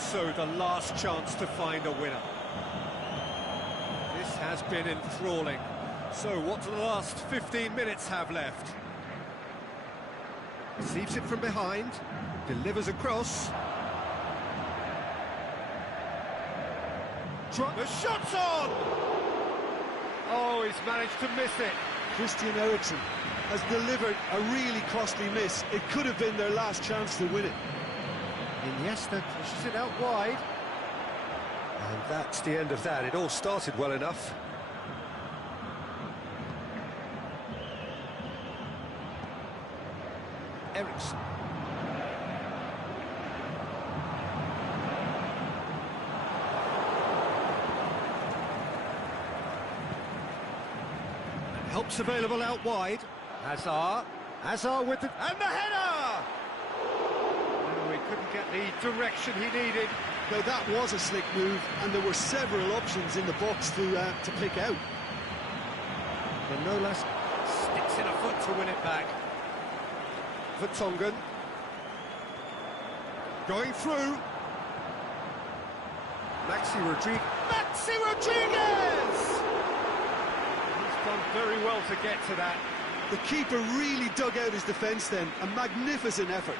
And so the last chance to find a winner. This has been enthralling. So what do the last 15 minutes have left? Receives it from behind, delivers across. The shot's on! Oh, he's managed to miss it. Christian Eriksen has delivered a really costly miss. It could have been their last chance to win it. Iniesta pushes it out wide. And that's the end of that. It all started well enough. Eriksen. And help's available out wide. Hazard with the... and the header! Oh, he couldn't get the direction he needed. Now that was a slick move, and there were several options in the box to pick out. Manolas sticks in a foot to win it back. Vertonghen. Going through. Maxi Rodriguez! He's done very well to get to that. The keeper really dug out his defence then. A magnificent effort.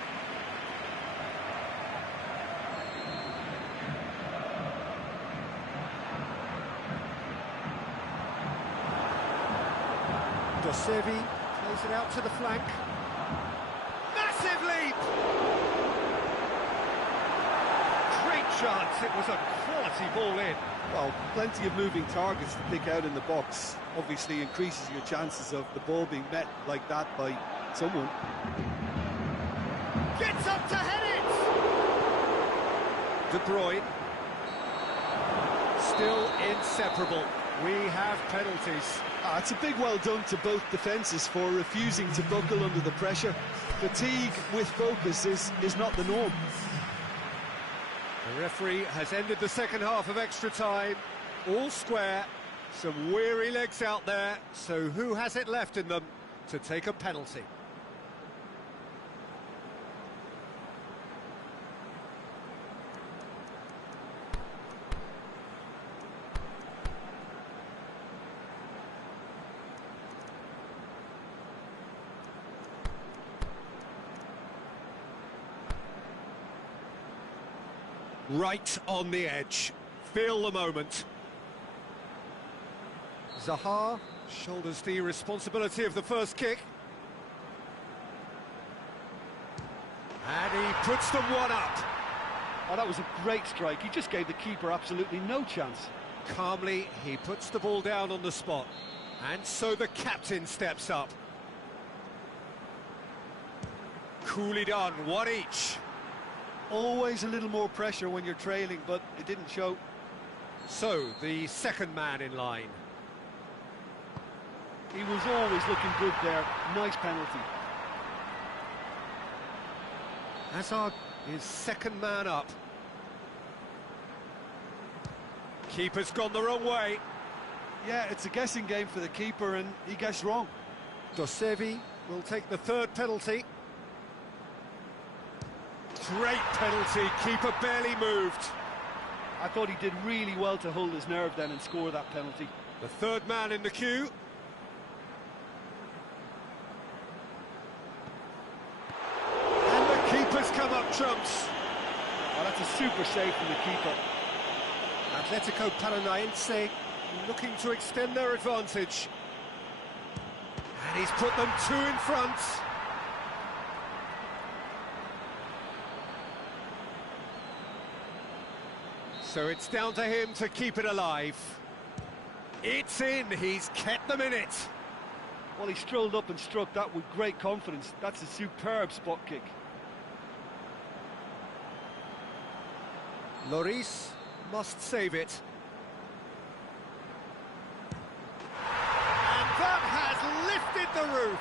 Dosevi plays it out to the flank. Massive leap! Great chance, it was a quality ball in. Well, plenty of moving targets to pick out in the box. Obviously increases your chances of the ball being met like that by someone. Gets up to head it! De Bruyne. Still inseparable. We have penalties. It's a big well done to both defences for refusing to buckle under the pressure. Fatigue with focus is not the norm. The referee has ended the second half of extra time. All square. Some weary legs out there. So who has it left in them to take a penalty? Right on the edge. Feel the moment. Zaha shoulders the responsibility of the first kick. And he puts them one up. Oh, that was a great strike. He just gave the keeper absolutely no chance. Calmly, he puts the ball down on the spot. And so the captain steps up. Coolly done, one each. Always a little more pressure when you're trailing, but it didn't show. So, the second man in line. He was always looking good there. Nice penalty. Hazard is second man up. Keeper's gone the wrong way. Yeah, it's a guessing game for the keeper, and he guessed wrong. Dosevi will take the third penalty. Great penalty, keeper barely moved. I thought he did really well to hold his nerve then and score that penalty. The third man in the queue. And the keeper's come up trumps. Oh, that's a super save from the keeper. Atletico Paranaense looking to extend their advantage. And he's put them two in front. So it's down to him to keep it alive. It's in, he's kept them in it. Well, he strolled up and struck that with great confidence. That's a superb spot kick. Lloris must save it. And that has lifted the roof.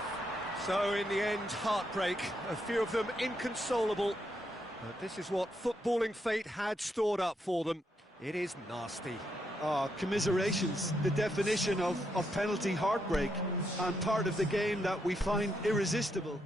So in the end, heartbreak. A few of them inconsolable. But this is what footballing fate had stored up for them. It is nasty. Commiserations, the definition of penalty heartbreak, and part of the game that we find irresistible.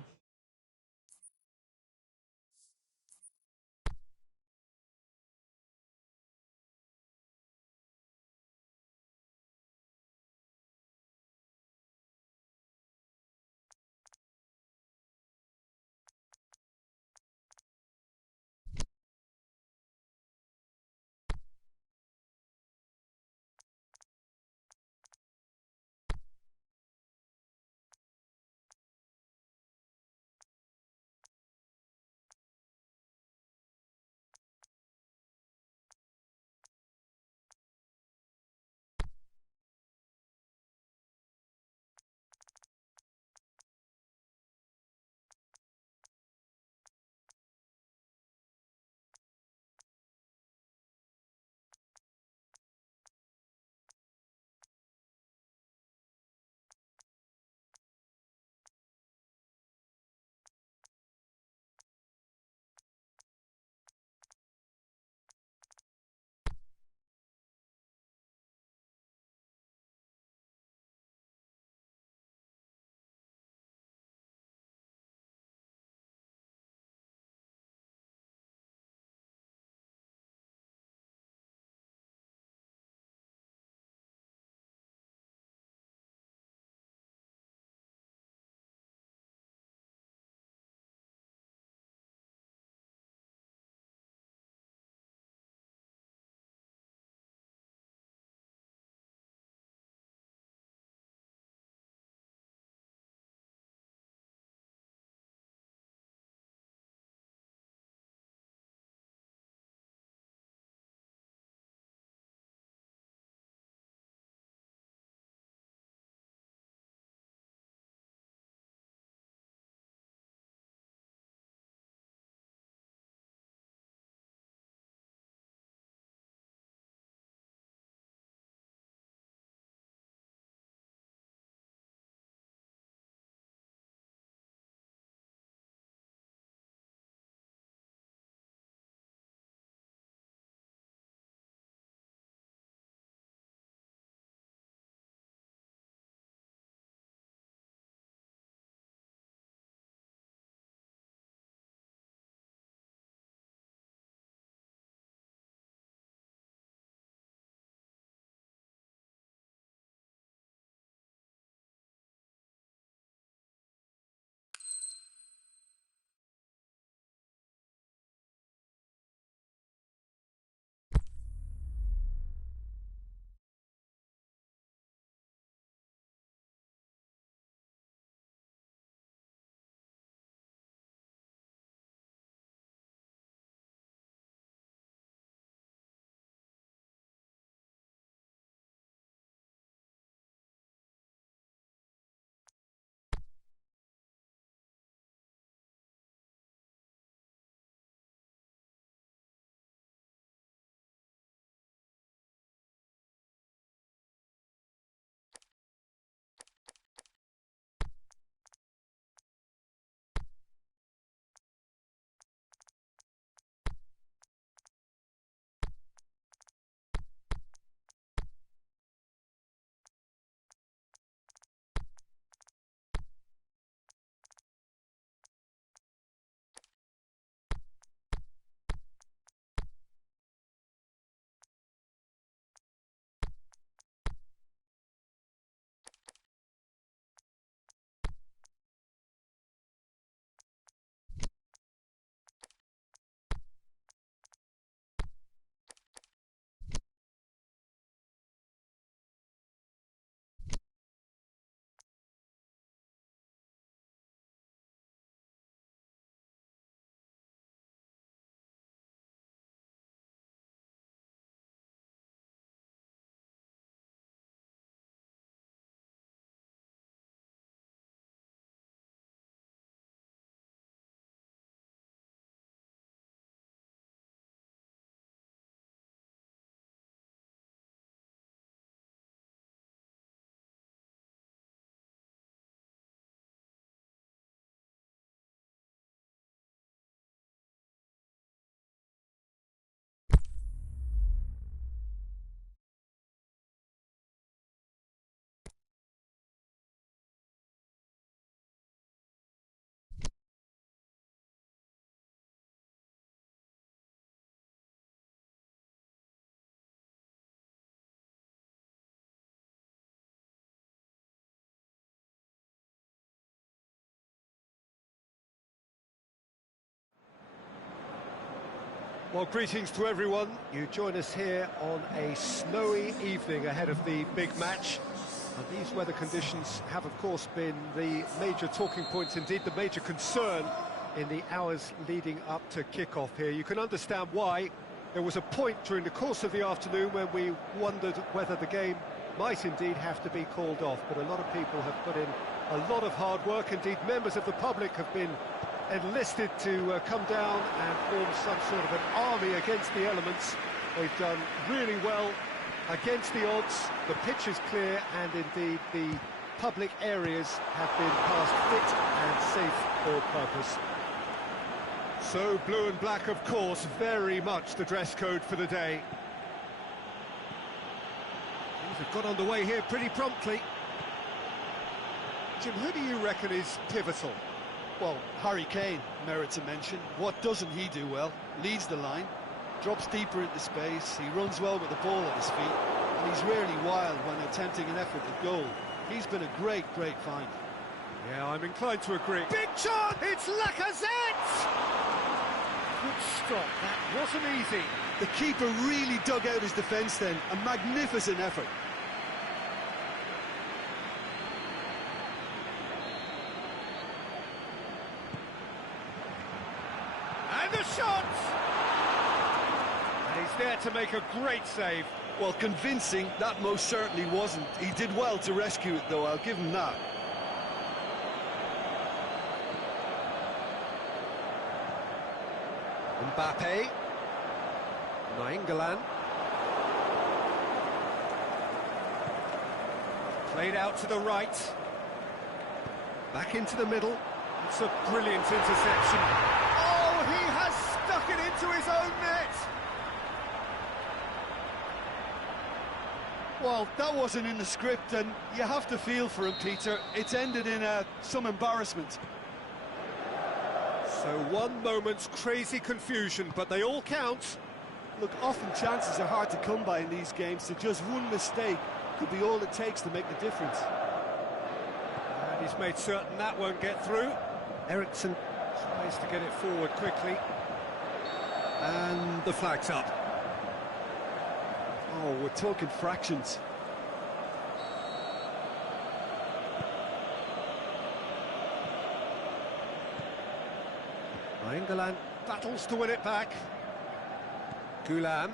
Well, greetings to everyone. You join us here on a snowy evening ahead of the big match. And these weather conditions have, of course, been the major talking points, indeed the major concern in the hours leading up to kick-off here. You can understand why. There was a point during the course of the afternoon when we wondered whether the game might indeed have to be called off, but a lot of people have put in a lot of hard work. Indeed, members of the public have been enlisted to come down and form some sort of an army against the elements. They've done really well against the odds. The pitch is clear, and indeed the public areas have been passed fit and safe for purpose. So blue and black, of course, very much the dress code for the day. Things have got underway here pretty promptly. Jim, who do you reckon is pivotal? Well, Harry Kane merits a mention. What doesn't he do well? Leads the line, drops deeper into space, he runs well with the ball at his feet, and he's rarely wild when attempting an effort at goal. He's been a great find. Yeah, I'm inclined to agree. Big shot! It's Lacazette! Good stop, that wasn't easy. The keeper really dug out his defence then, a magnificent effort. And the shot! And he's there to make a great save. Well, convincing, that most certainly wasn't. He did well to rescue it, though, I'll give him that. Mbappe. Nainggolan. Played out to the right. Back into the middle. It's a brilliant interception. Oh, he has stuck it into his own net! Well, that wasn't in the script, and you have to feel for him, Peter. It's ended in some embarrassment. So one moment's crazy confusion, but they all count. Look, often chances are hard to come by in these games, so just one mistake could be all it takes to make the difference. And he's made certain that won't get through. Eriksen tries to get it forward quickly. And the flag's up. Oh, we're talking fractions. Nainggolan battles to win it back. Gulam.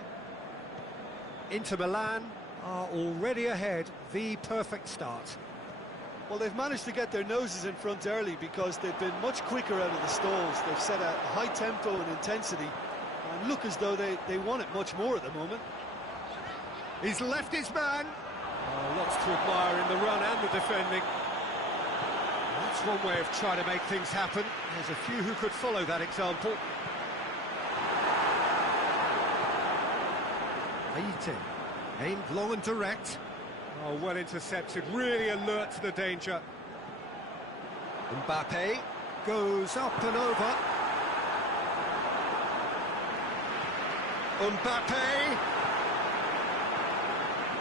Inter Milan are already ahead. The perfect start. Well, they've managed to get their noses in front early because they've been much quicker out of the stalls. They've set a high tempo and intensity and look as though they want it much more at the moment. He's left his man. Oh, lots to admire in the run and the defending. That's one way of trying to make things happen. There's a few who could follow that example. Aite, aimed long and direct. Oh, well intercepted, really alert to the danger. Mbappe goes up and over. Mbappe!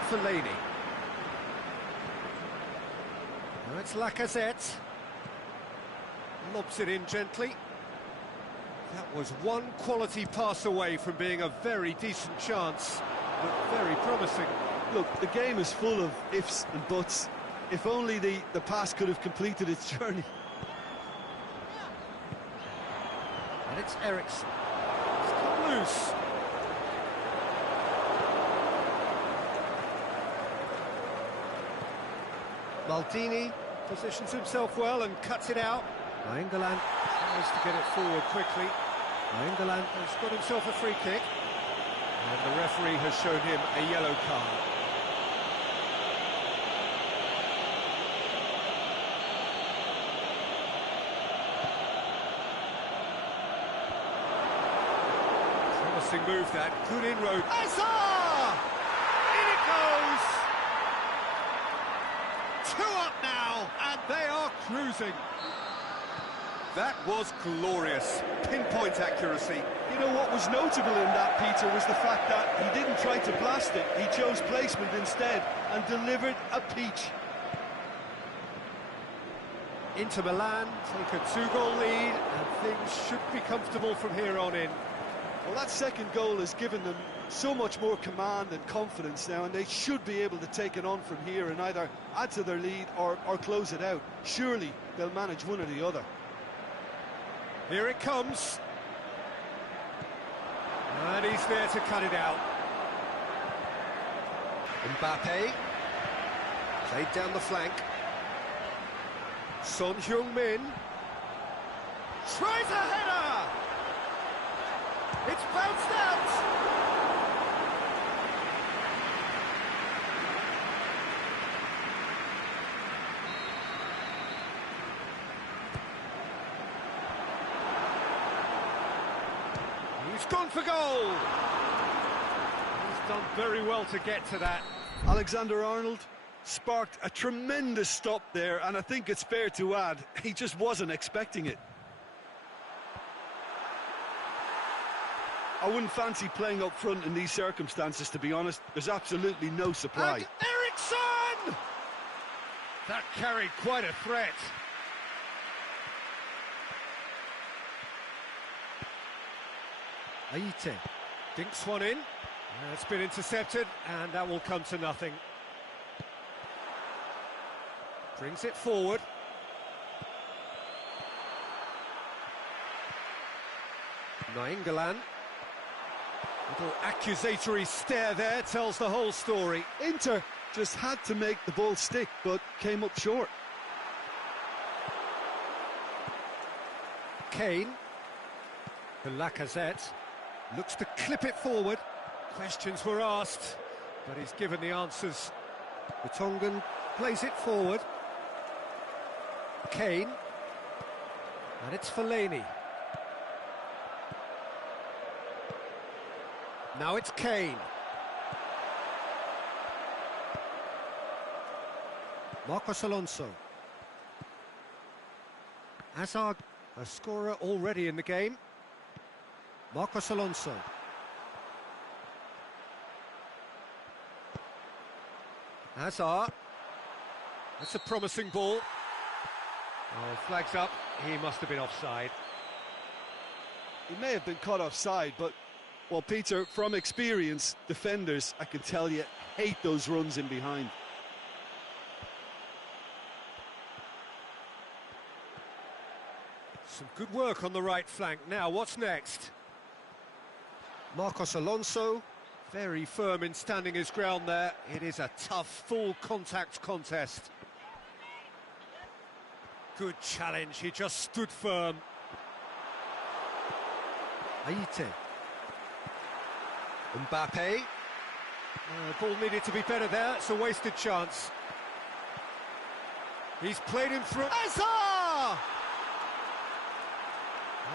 Fellaini. Now it's Lacazette. Lobs it in gently. That was one quality pass away from being a very decent chance. Looked very promising. Look, the game is full of ifs and buts. If only the pass could have completed its journey. And it's Eriksen. It's come loose. Maldini positions himself well and cuts it out. Nainggolan tries to get it forward quickly. Nainggolan has got himself a free kick. And the referee has shown him a yellow card. Promising move that, good inroad. Hazard! In it goes! 2 up now, and they are cruising. That was glorious. Pinpoint accuracy. You know what was notable in that, Peter, was the fact that he didn't try to blast it. He chose placement instead and delivered a peach. Inter Milan take a 2-goal lead, and things should be comfortable from here on in. Well, that second goal has given them so much more command and confidence now, and they should be able to take it on from here and either add to their lead or close it out. Surely they'll manage one or the other. Here it comes. And he's there to cut it out. Mbappe. Played down the flank. Son Heung-min. Tries a header! It's bounced out! He's gone for goal! He's done very well to get to that. Alexander-Arnold sparked a tremendous stop there, and I think it's fair to add, he just wasn't expecting it. I wouldn't fancy playing up front in these circumstances, to be honest. There's absolutely no supply. And Eriksson! That carried quite a threat. Aite dinks one in. It's been intercepted, and that will come to nothing. Brings it forward. Nainggolan. Little accusatory stare there tells the whole story. Inter just had to make the ball stick, but came up short. Kane. The Lacazette. Looks to clip it forward. Questions were asked, but he's given the answers. The Tongan plays it forward. Kane. And it's Fellaini. Now it's Kane. Marcos Alonso. Hazard, a scorer already in the game. Marcos Alonso. Hazard. That's a promising ball. Oh, flags up. He must have been offside. He may have been caught offside, but, well, Peter, from experience, defenders, I can tell you, hate those runs in behind. Some good work on the right flank. Now, what's next? Marcos Alonso, very firm in standing his ground there. It is a tough, full-contact contest. Good challenge, he just stood firm. Aite. Mbappe. Ball needed to be better there, it's a wasted chance. He's played him through. Hazard!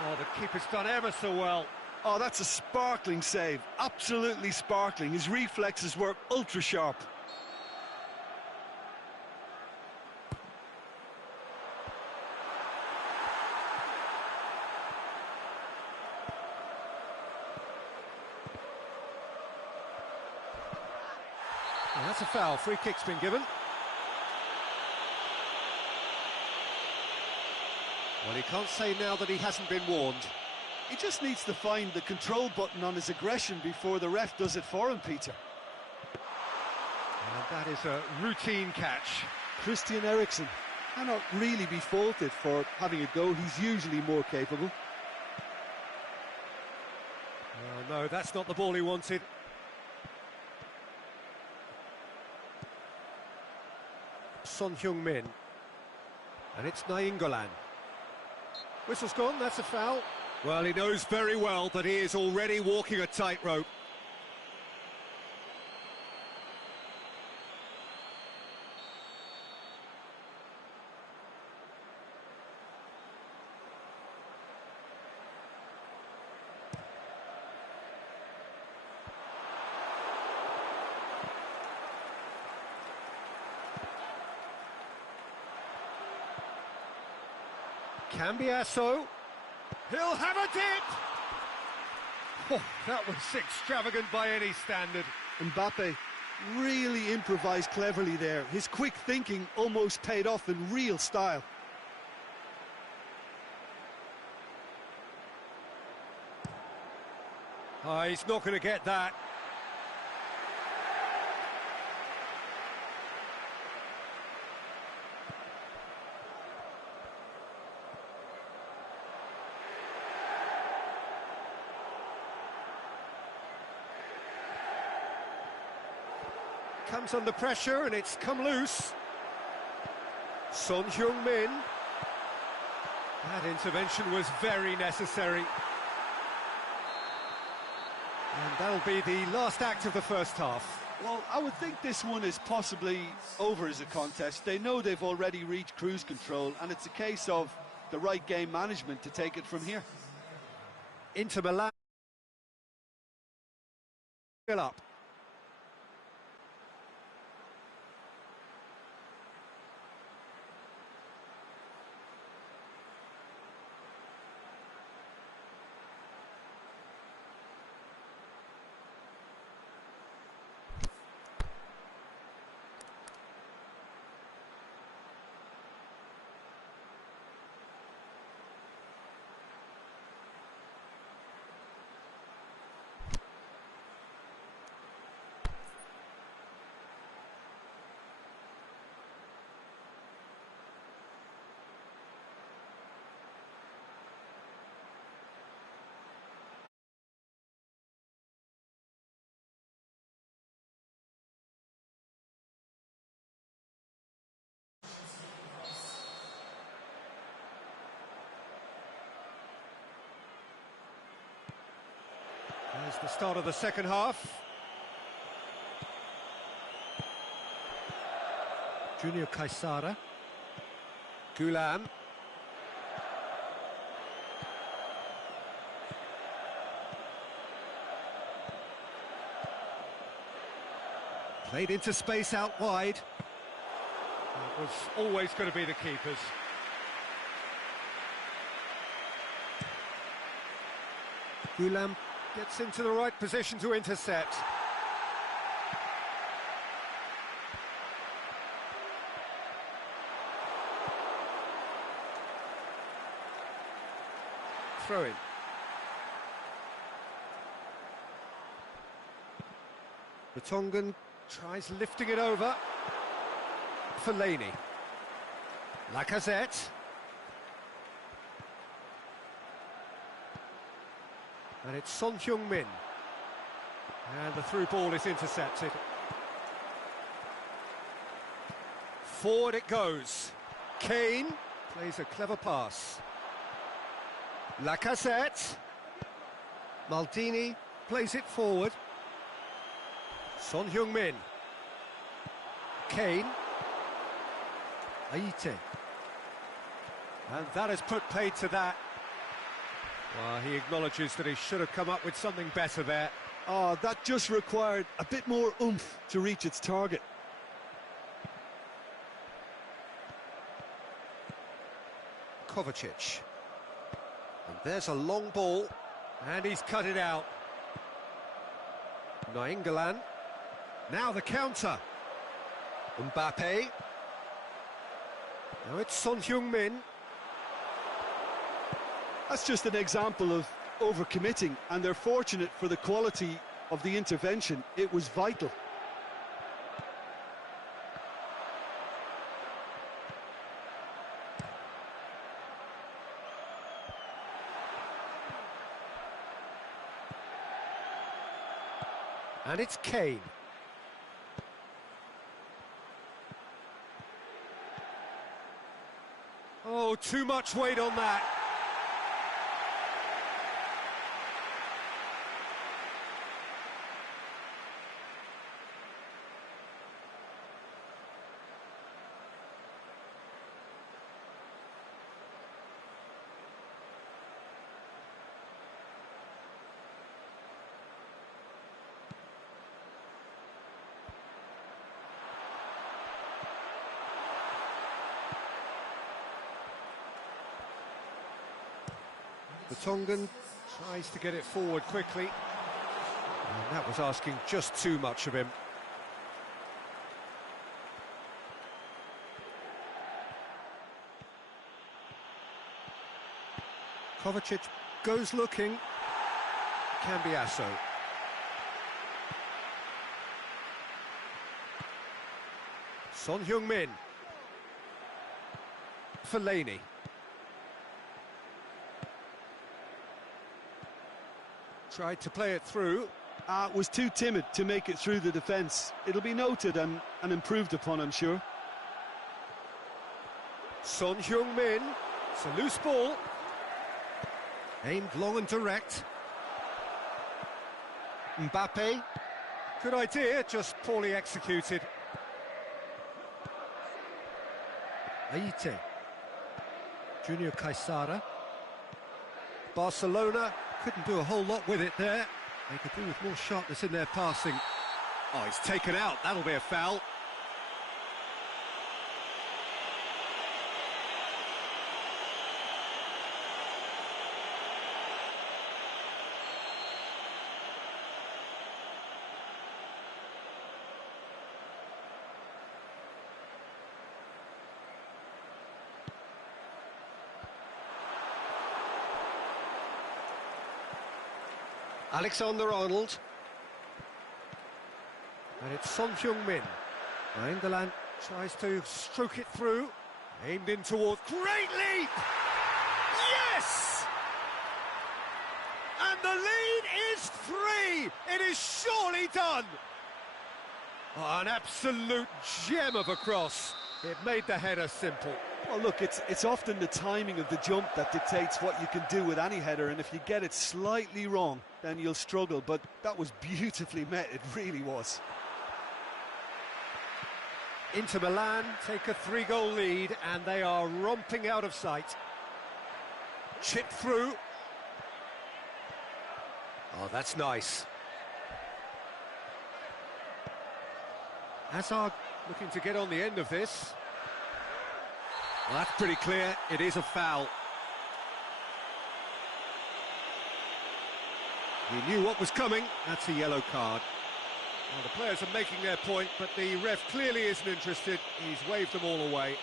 Oh, the keeper's done ever so well. Oh, that's a sparkling save, absolutely sparkling. His reflexes were ultra-sharp. Well, that's a foul, free kick's been given. Well, he can't say now that he hasn't been warned. He just needs to find the control button on his aggression before the ref does it for him, Peter. And that is a routine catch. Christian Eriksen cannot really be faulted for having a go. He's usually more capable. No, that's not the ball he wanted. Son Heung-min. And it's Nainggolan. Whistle's gone, that's a foul. Well, he knows very well that he is already walking a tightrope. Cambiasso. He'll have a dip! Oh, that was extravagant by any standard. Mbappe really improvised cleverly there. His quick thinking almost paid off in real style. Oh, he's not going to get that. Comes under pressure and it's come loose. Son Heung-min. That intervention was very necessary. And that'll be the last act of the first half. Well, I would think this one is possibly over as a contest. They know they've already reached cruise control, and it's a case of the right game management to take it from here. Inter Milan. Fill up. There's the start of the second half. Junior Caesara. Gulam. Played into space out wide. It was always going to be the keepers. Gulam gets into the right position to intercept. Throw in. The Tongan tries lifting it over. Fellaini. Lacazette. And it's Son Heung-min. And the through ball is intercepted. Forward it goes. Kane plays a clever pass. Lacazette. Maldini plays it forward. Son Heung-min. Kane. Aite. And that has put paid to that. Well, he acknowledges that he should have come up with something better there. Oh, that just required a bit more oomph to reach its target. Kovacic. And there's a long ball. And he's cut it out. Nainggolan. Now the counter. Mbappe. Now it's Son Heung-min. That's just an example of overcommitting, and they're fortunate for the quality of the intervention. It was vital. And it's Kane. Oh, too much weight on that. The Tongan tries to get it forward quickly. And that was asking just too much of him. Kovacic goes looking. Cambiasso. Son Heung-min. Fellaini. Tried to play it through. Was too timid to make it through the defence. It'll be noted and improved upon, I'm sure. Son Heung-min. It's a loose ball. Aimed long and direct. Mbappe. Good idea, just poorly executed. Aite. Junior Caesara. Barcelona couldn't do a whole lot with it there. They could do with more sharpness in their passing. Oh, he's taken out. That'll be a foul. Alexander-Arnold. And it's Son Heung-min. England tries to stroke it through. Aimed in towards... Great leap! Yes! And the lead is 3! It is surely done! Oh, an absolute gem of a cross. It made the header simple. Well, look, it's often the timing of the jump that dictates what you can do with any header, and if you get it slightly wrong, then you'll struggle, but that was beautifully met, it really was. Inter Milan take a 3-goal lead, and they are romping out of sight. Chip through. Oh, that's nice. Hazard looking to get on the end of this. Well, that's pretty clear, it is a foul. He knew what was coming, that's a yellow card. Well, the players are making their point, but the ref clearly isn't interested. He's waved them all away.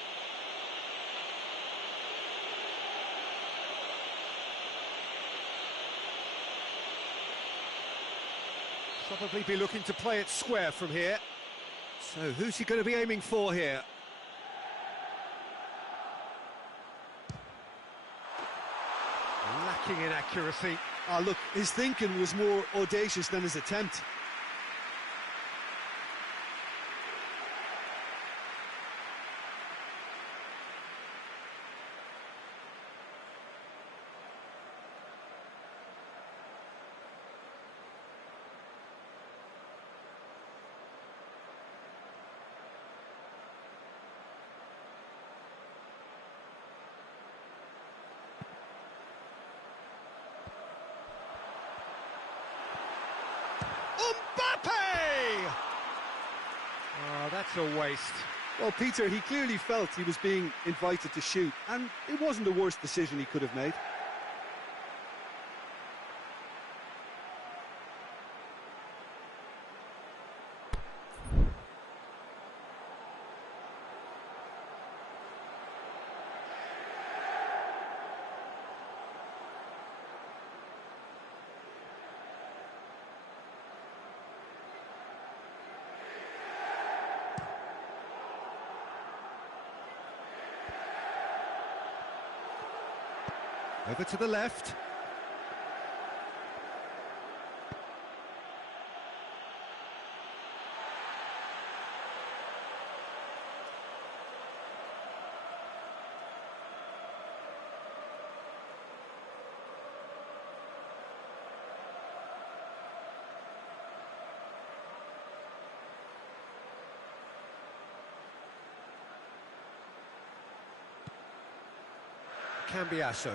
Probably be looking to play it square from here. So who's he going to be aiming for here? Lacking in accuracy. Look, his thinking was more audacious than his attempt. Mbappe! Oh, that's a waste. Well, Peter, he clearly felt he was being invited to shoot, and it wasn't the worst decision he could have made. Over to the left. Cambiasso.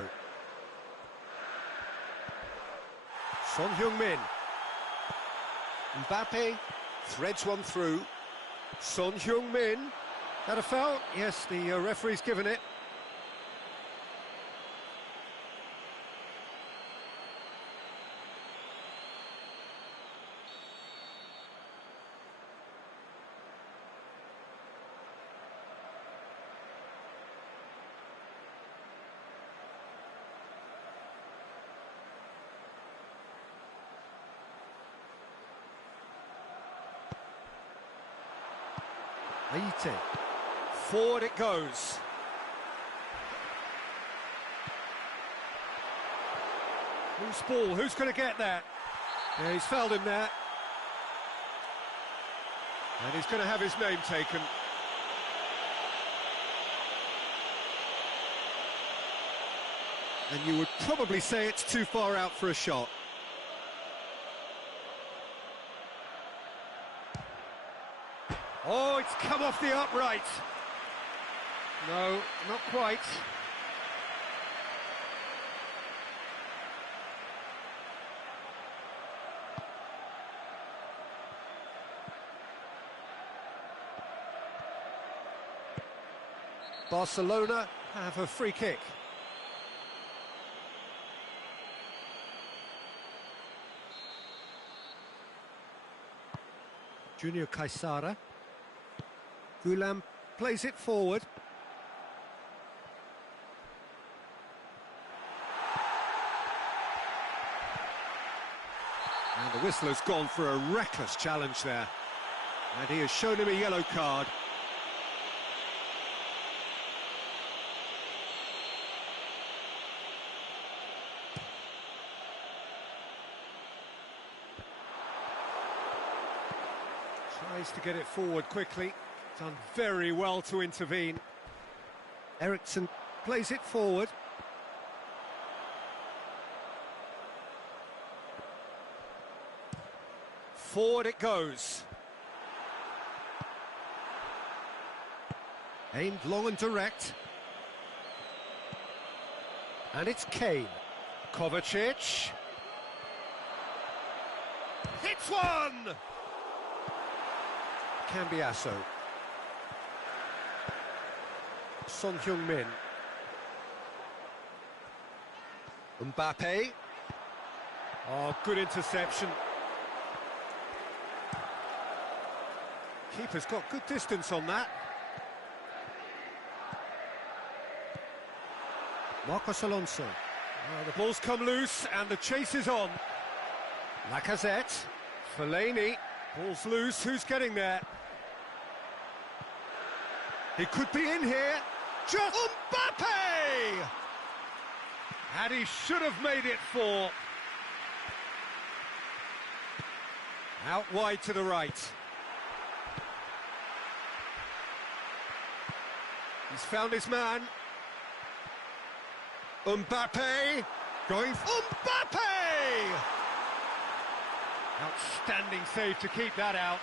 Son Heung-min. Mbappe threads one through. Son Heung-min. That a foul? Yes, the referee's given it. Aite. Forward it goes. Who's ball? Who's going to get that? Yeah, he's fouled him there. And he's going to have his name taken. And you would probably say it's too far out for a shot. Oh, it's come off the upright. No, not quite. Barcelona have a free kick. Junior Caesara. Gulam plays it forward. And the whistler's gone for a reckless challenge there. And he has shown him a yellow card. Tries to get it forward quickly. Done very well to intervene. Eriksson plays it forward. Forward it goes. Aimed long and direct. And it's Kane. Kovacic. Hits one! Cambiasso. Son Heung-min. Mbappe. Oh, good interception. Keeper's got good distance on that. Marcos Alonso. The ball's come loose and the chase is on. Lacazette. Fellaini. Ball's loose, who's getting there? He could be in here. Just Mbappe! And he should have made it 4. Out wide to the right. He's found his man. Mbappe! Going... Mbappe! Outstanding save to keep that out.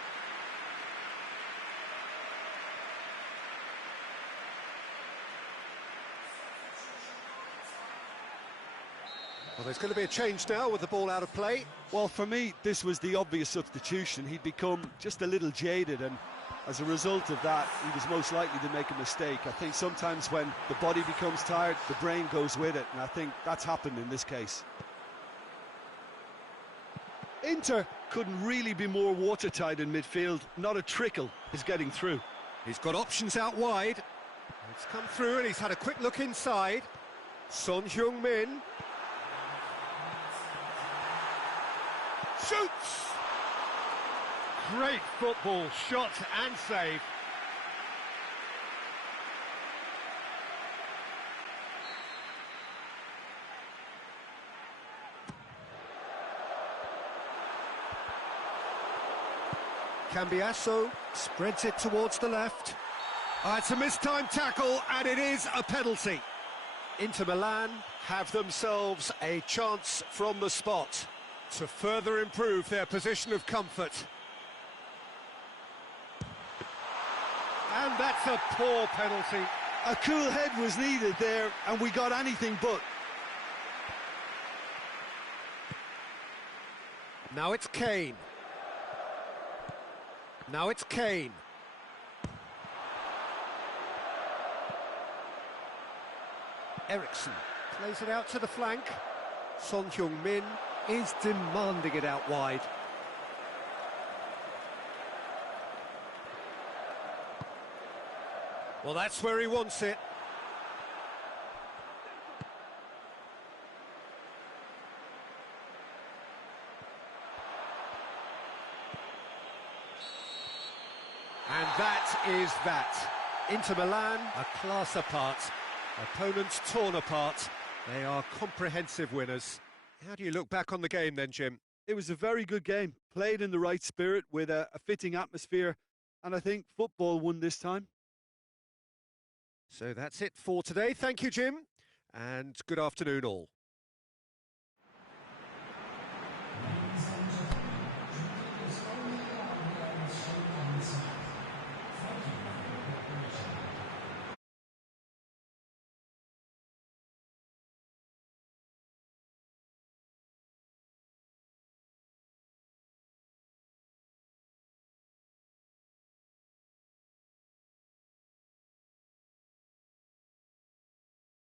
Well, there's going to be a change now with the ball out of play. Well, for me, this was the obvious substitution. He'd become just a little jaded, and as a result of that, he was most likely to make a mistake. I think sometimes when the body becomes tired, the brain goes with it, and I think that's happened in this case. Inter couldn't really be more watertight in midfield. Not a trickle is getting through. He's got options out wide. It's come through and he's had a quick look inside. Son Heung-min. Shoots! Great football, shot and save. Cambiasso spreads it towards the left. It's a mistimed tackle and it is a penalty. Inter Milan have themselves a chance from the spot to further improve their position of comfort. And that's a poor penalty. A cool head was needed there, and we got anything but. Now it's Kane. Now it's Kane. Eriksson plays it out to the flank. Son Heung-min is demanding it out wide. Well, that's where he wants it. And that is that. Inter Milan, a class apart. Opponents torn apart. They are comprehensive winners. How do you look back on the game then, Jim? It was a very good game, played in the right spirit with a fitting atmosphere, and I think football won this time. So that's it for today. Thank you, Jim, and good afternoon all.